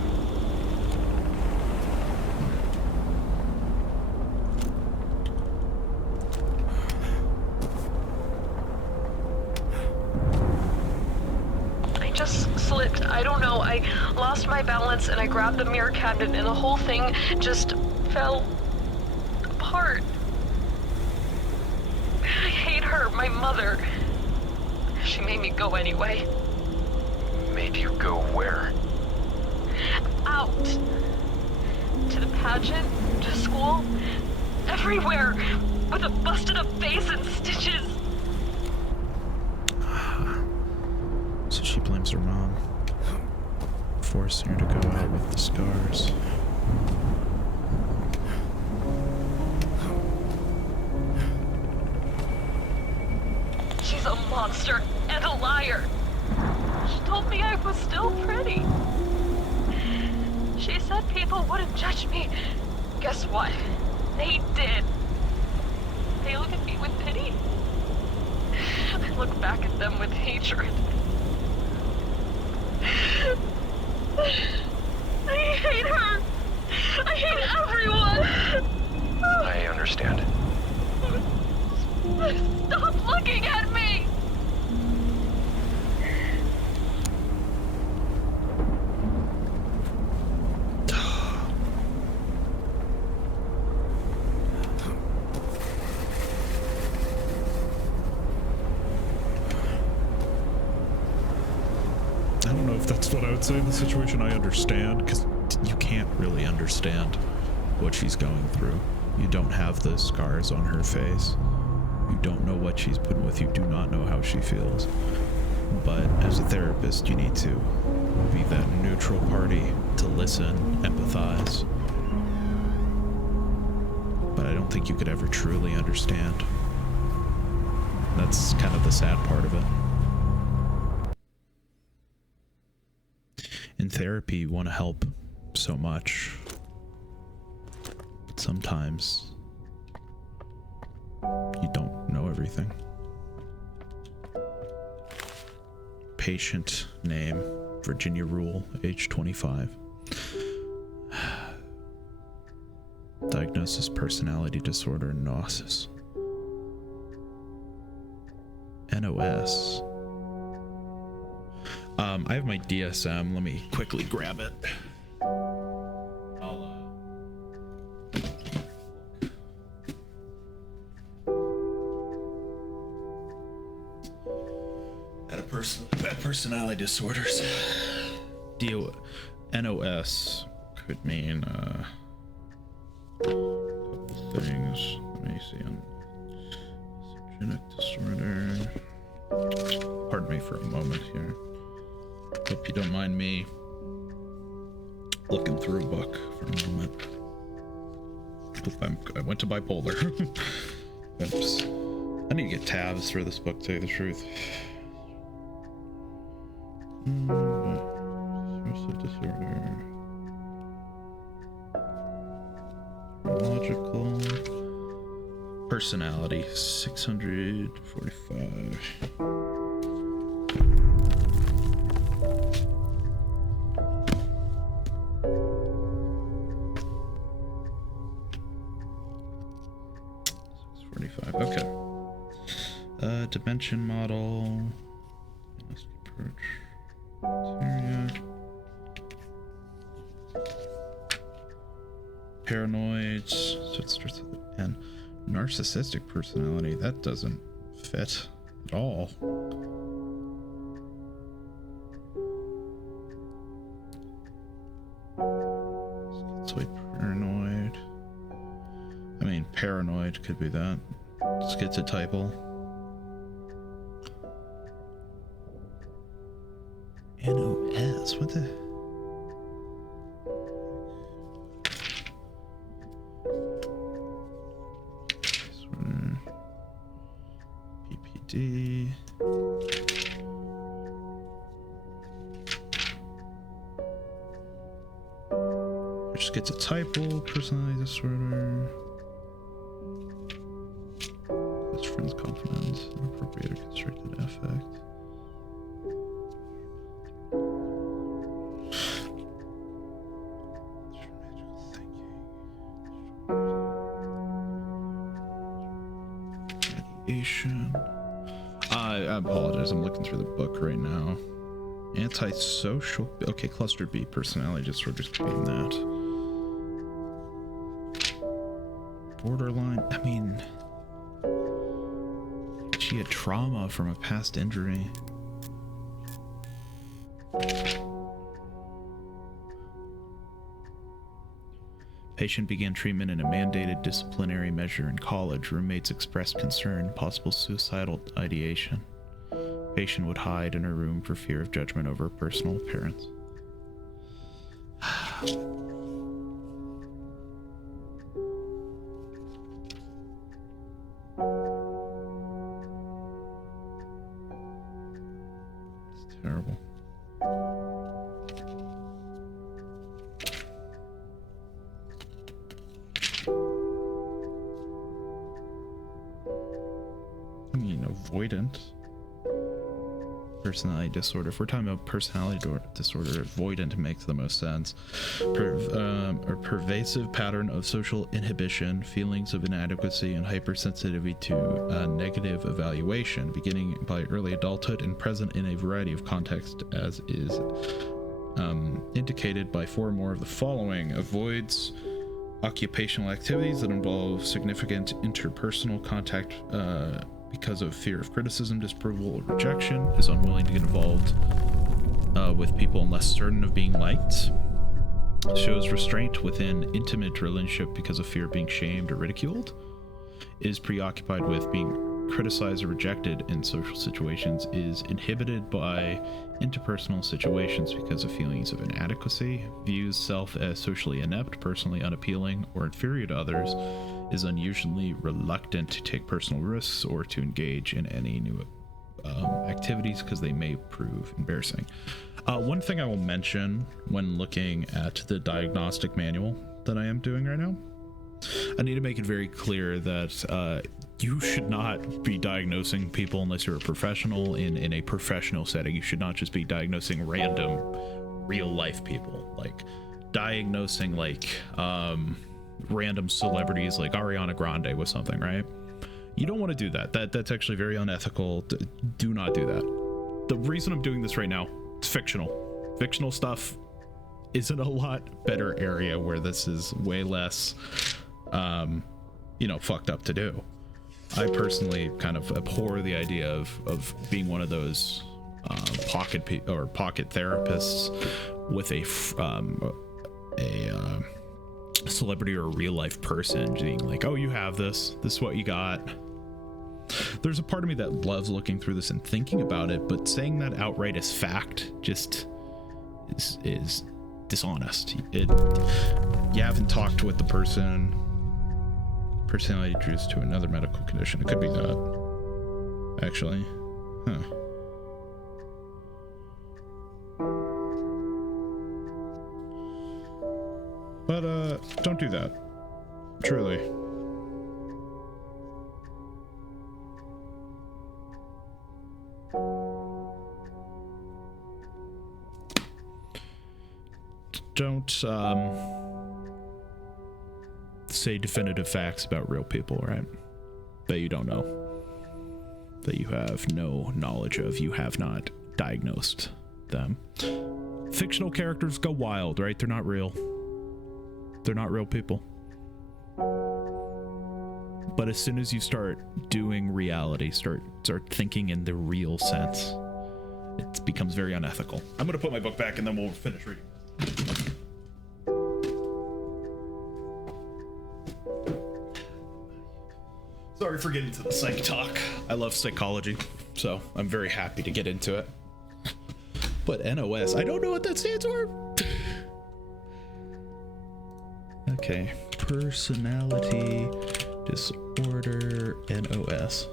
I just slipped. I don't know. I lost my balance and I grabbed the mirror cabinet and the whole thing just fell apart. I hate her, my mother. She made me go anyway. Made you go where? Out. To the pageant, to school, everywhere, with a busted up face and stitches. So she blames her mom, forcing her to go out with the scars. She's a monster and a liar. She told me I was still pretty. She said people wouldn't judge me. Guess what? They did. They look at me with pity. I look back at them with hatred. I hate her. I hate everyone. I understand. Stop looking at me. I don't know if that's what I would say in the situation. I understand, because you can't really understand what she's going through. You don't have the scars on her face. You don't know what she's put with. You do not know how she feels. But as a therapist, you need to be that neutral party to listen, empathize. But I don't think you could ever truly understand. That's kind of the sad part of it. In therapy, you want to help so much, but sometimes you don't know everything. Patient name, Virginia Rule, age 25. Diagnosis, personality disorder, NOS. NOS. I have my DSM. Let me quickly grab it. Personality disorders. NOS could mean couple things. Let me see. Genetic disorder. Pardon me for a moment here. Hope you don't mind me looking through a book for a moment. I went to bipolar. Oops. I need to get tabs for this book, to tell you the truth. Suicide disorder. Neurological. Personality, 645. Okay. Dimension model. Approach. Criteria. Paranoids. So it starts with an N. Narcissistic personality. That doesn't fit at all. Schizoid paranoid. I mean, paranoid could be that. Schizotypal. NOS. What the? PPD. Gets a typo, personality disorder. Best friend's confidence, inappropriate or constricted affect. Radiation. I apologize, I'm looking through the book right now. Antisocial. Okay, cluster B personality disorder, just being that. Borderline. I mean, she had trauma from a past injury. Patient began treatment in a mandated disciplinary measure in college. Roommates expressed concern, possible suicidal ideation. Patient would hide in her room for fear of judgment over her personal appearance. Terrible. I mean, avoidant personality disorder. If we're talking about personality disorder, avoidant makes the most sense. A pervasive pattern of social inhibition, feelings of inadequacy, and hypersensitivity to negative evaluation, beginning by early adulthood and present in a variety of contexts, as is indicated by 4 or more of the following. Avoids occupational activities that involve significant interpersonal contact because of fear of criticism, disapproval, or rejection. Is unwilling to get involved with people unless certain of being liked. Shows restraint within intimate relationship because of fear of being shamed or ridiculed. Is preoccupied with being criticized or rejected in social situations. Is inhibited by interpersonal situations because of feelings of inadequacy. Views self as socially inept, personally unappealing, or inferior to others. Is unusually reluctant to take personal risks or to engage in any new activities because they may prove embarrassing. One thing I will mention when looking at the diagnostic manual that I am doing right now, I need to make it very clear that you should not be diagnosing people unless you're a professional in a professional setting. You should not just be diagnosing random real life people, like diagnosing like random celebrities like Ariana Grande with something, right? You don't want to do that. That's actually very unethical. Do not do that. The reason I'm doing this right now, it's fictional. Fictional stuff is in a lot better area where this is way less, fucked up to do. I personally kind of abhor the idea of being one of those pocket therapists with a celebrity or a real life person being like, oh, you have this is what you got. There's a part of me that loves looking through this and thinking about it, but saying that outright as fact just is dishonest. You haven't talked with the person. Personality due to another medical condition. It could be that, actually. Huh. But don't do that. Truly. Don't say definitive facts about real people, right? That you don't know. That you have no knowledge of. You have not diagnosed them. Fictional characters go wild, right? They're not real. They're not real people. But as soon as you start doing reality, start thinking in the real sense, it becomes very unethical. I'm gonna put my book back and then we'll finish reading. Sorry for getting to the psych talk. I love psychology, so I'm very happy to get into it. But NOS, I don't know what that stands for. Okay, personality disorder, NOS.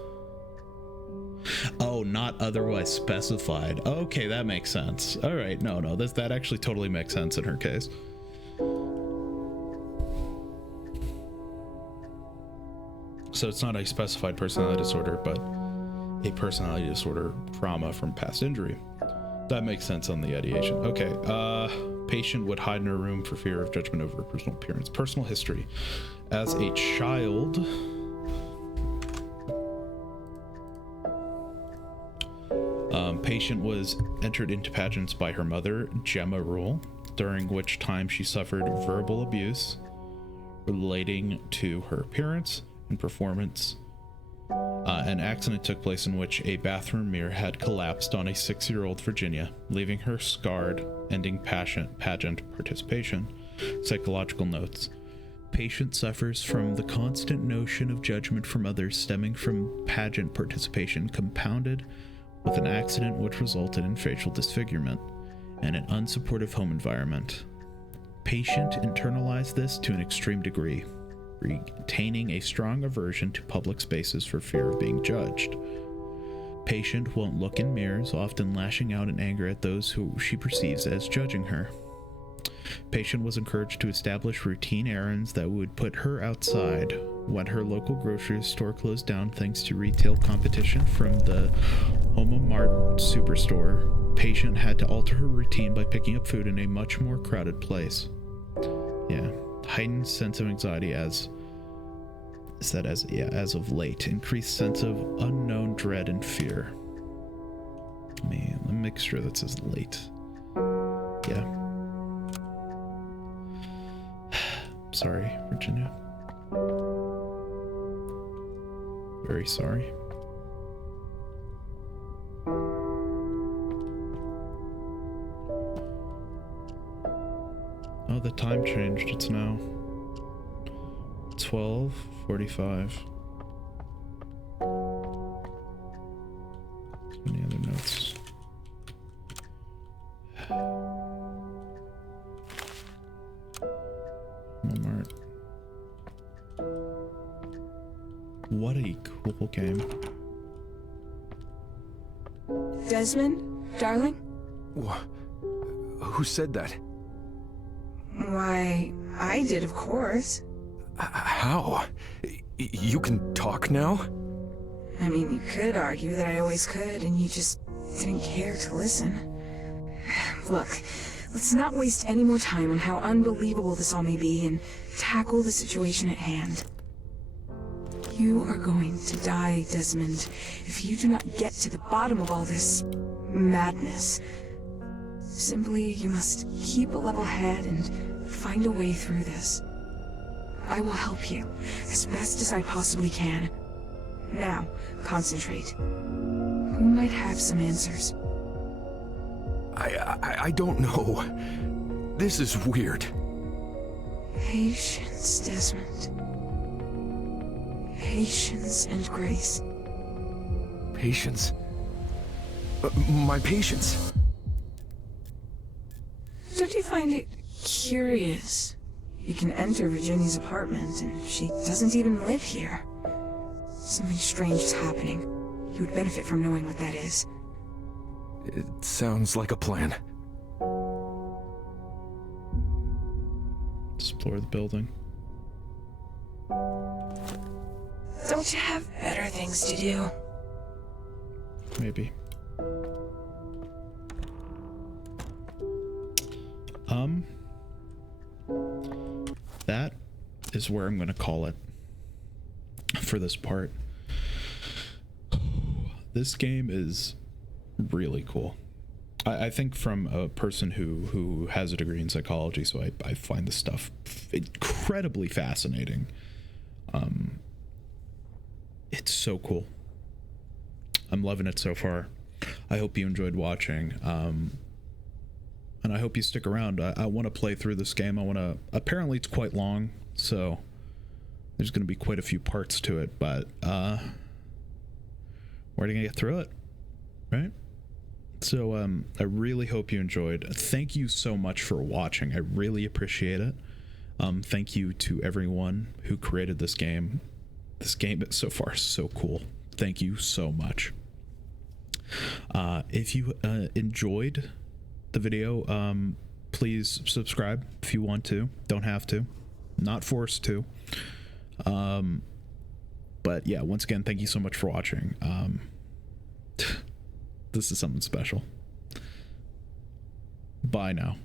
Oh, not otherwise specified. Okay, that makes sense. All right, no, that actually totally makes sense in her case. So it's not a specified personality disorder, but a personality disorder trauma from past injury. That makes sense on the ideation. Okay, patient would hide in her room for fear of judgment over her personal appearance. Personal history. As a child, patient was entered into pageants by her mother, Gemma Rule, during which time she suffered verbal abuse relating to her appearance and performance. An accident took place in which a bathroom mirror had collapsed on a 6-year-old Virginia, leaving her scarred, ending pageant participation. Psychological notes. Patient suffers from the constant notion of judgment from others stemming from pageant participation, compounded with an accident which resulted in facial disfigurement and an unsupportive home environment. Patient internalized this to an extreme degree, retaining a strong aversion to public spaces for fear of being judged. Patient won't look in mirrors, often lashing out in anger at those who she perceives as judging her. Patient was encouraged to establish routine errands that would put her outside when her local grocery store closed down thanks to retail competition from the Homa Mart superstore. Patient had to alter her routine by picking up food in a much more crowded place. Yeah, heightened sense of anxiety as of late, increased sense of unknown dread and fear. Man, let me make sure that says late. Yeah. Sorry, Virginia. Very sorry. Oh, the time changed. It's now 12:45. Any other notes? Walmart. What a cool game. Desmond, darling? Who said that? Why, I did, of course. How? You can talk now? I mean, you could argue that I always could, and you just didn't care to listen. Look, let's not waste any more time on how unbelievable this all may be and tackle the situation at hand. You are going to die, Desmond, if you do not get to the bottom of all this madness. Simply, you must keep a level head and find a way through this. I will help you as best as I possibly can. Now, concentrate. Who might have some answers? I don't know. This is weird. Patience, Desmond. Patience and grace. Patience? My patience? Don't you find it curious? You can enter Virginia's apartment, and she doesn't even live here. Something strange is happening. You would benefit from knowing what that is. It sounds like a plan. Explore the building. Don't you have better things to do? Maybe. That is where I'm going to call it for this part. This game is really cool. I think from a person who has a degree in psychology, so I find this stuff incredibly fascinating. It's so cool. I'm loving it so far. I hope you enjoyed watching. And I hope you stick around. I want to play through this game. Apparently it's quite long, so there's going to be quite a few parts to it, but we're going to get through it, right? So I really hope you enjoyed. Thank you so much for watching. I really appreciate it. Thank you to everyone who created this game. This game so far is so cool. Thank you so much. If you enjoyed the video, please subscribe if you want to. Don't have to. Not forced to. But yeah, once again, thank you so much for watching. This is something special. Bye now.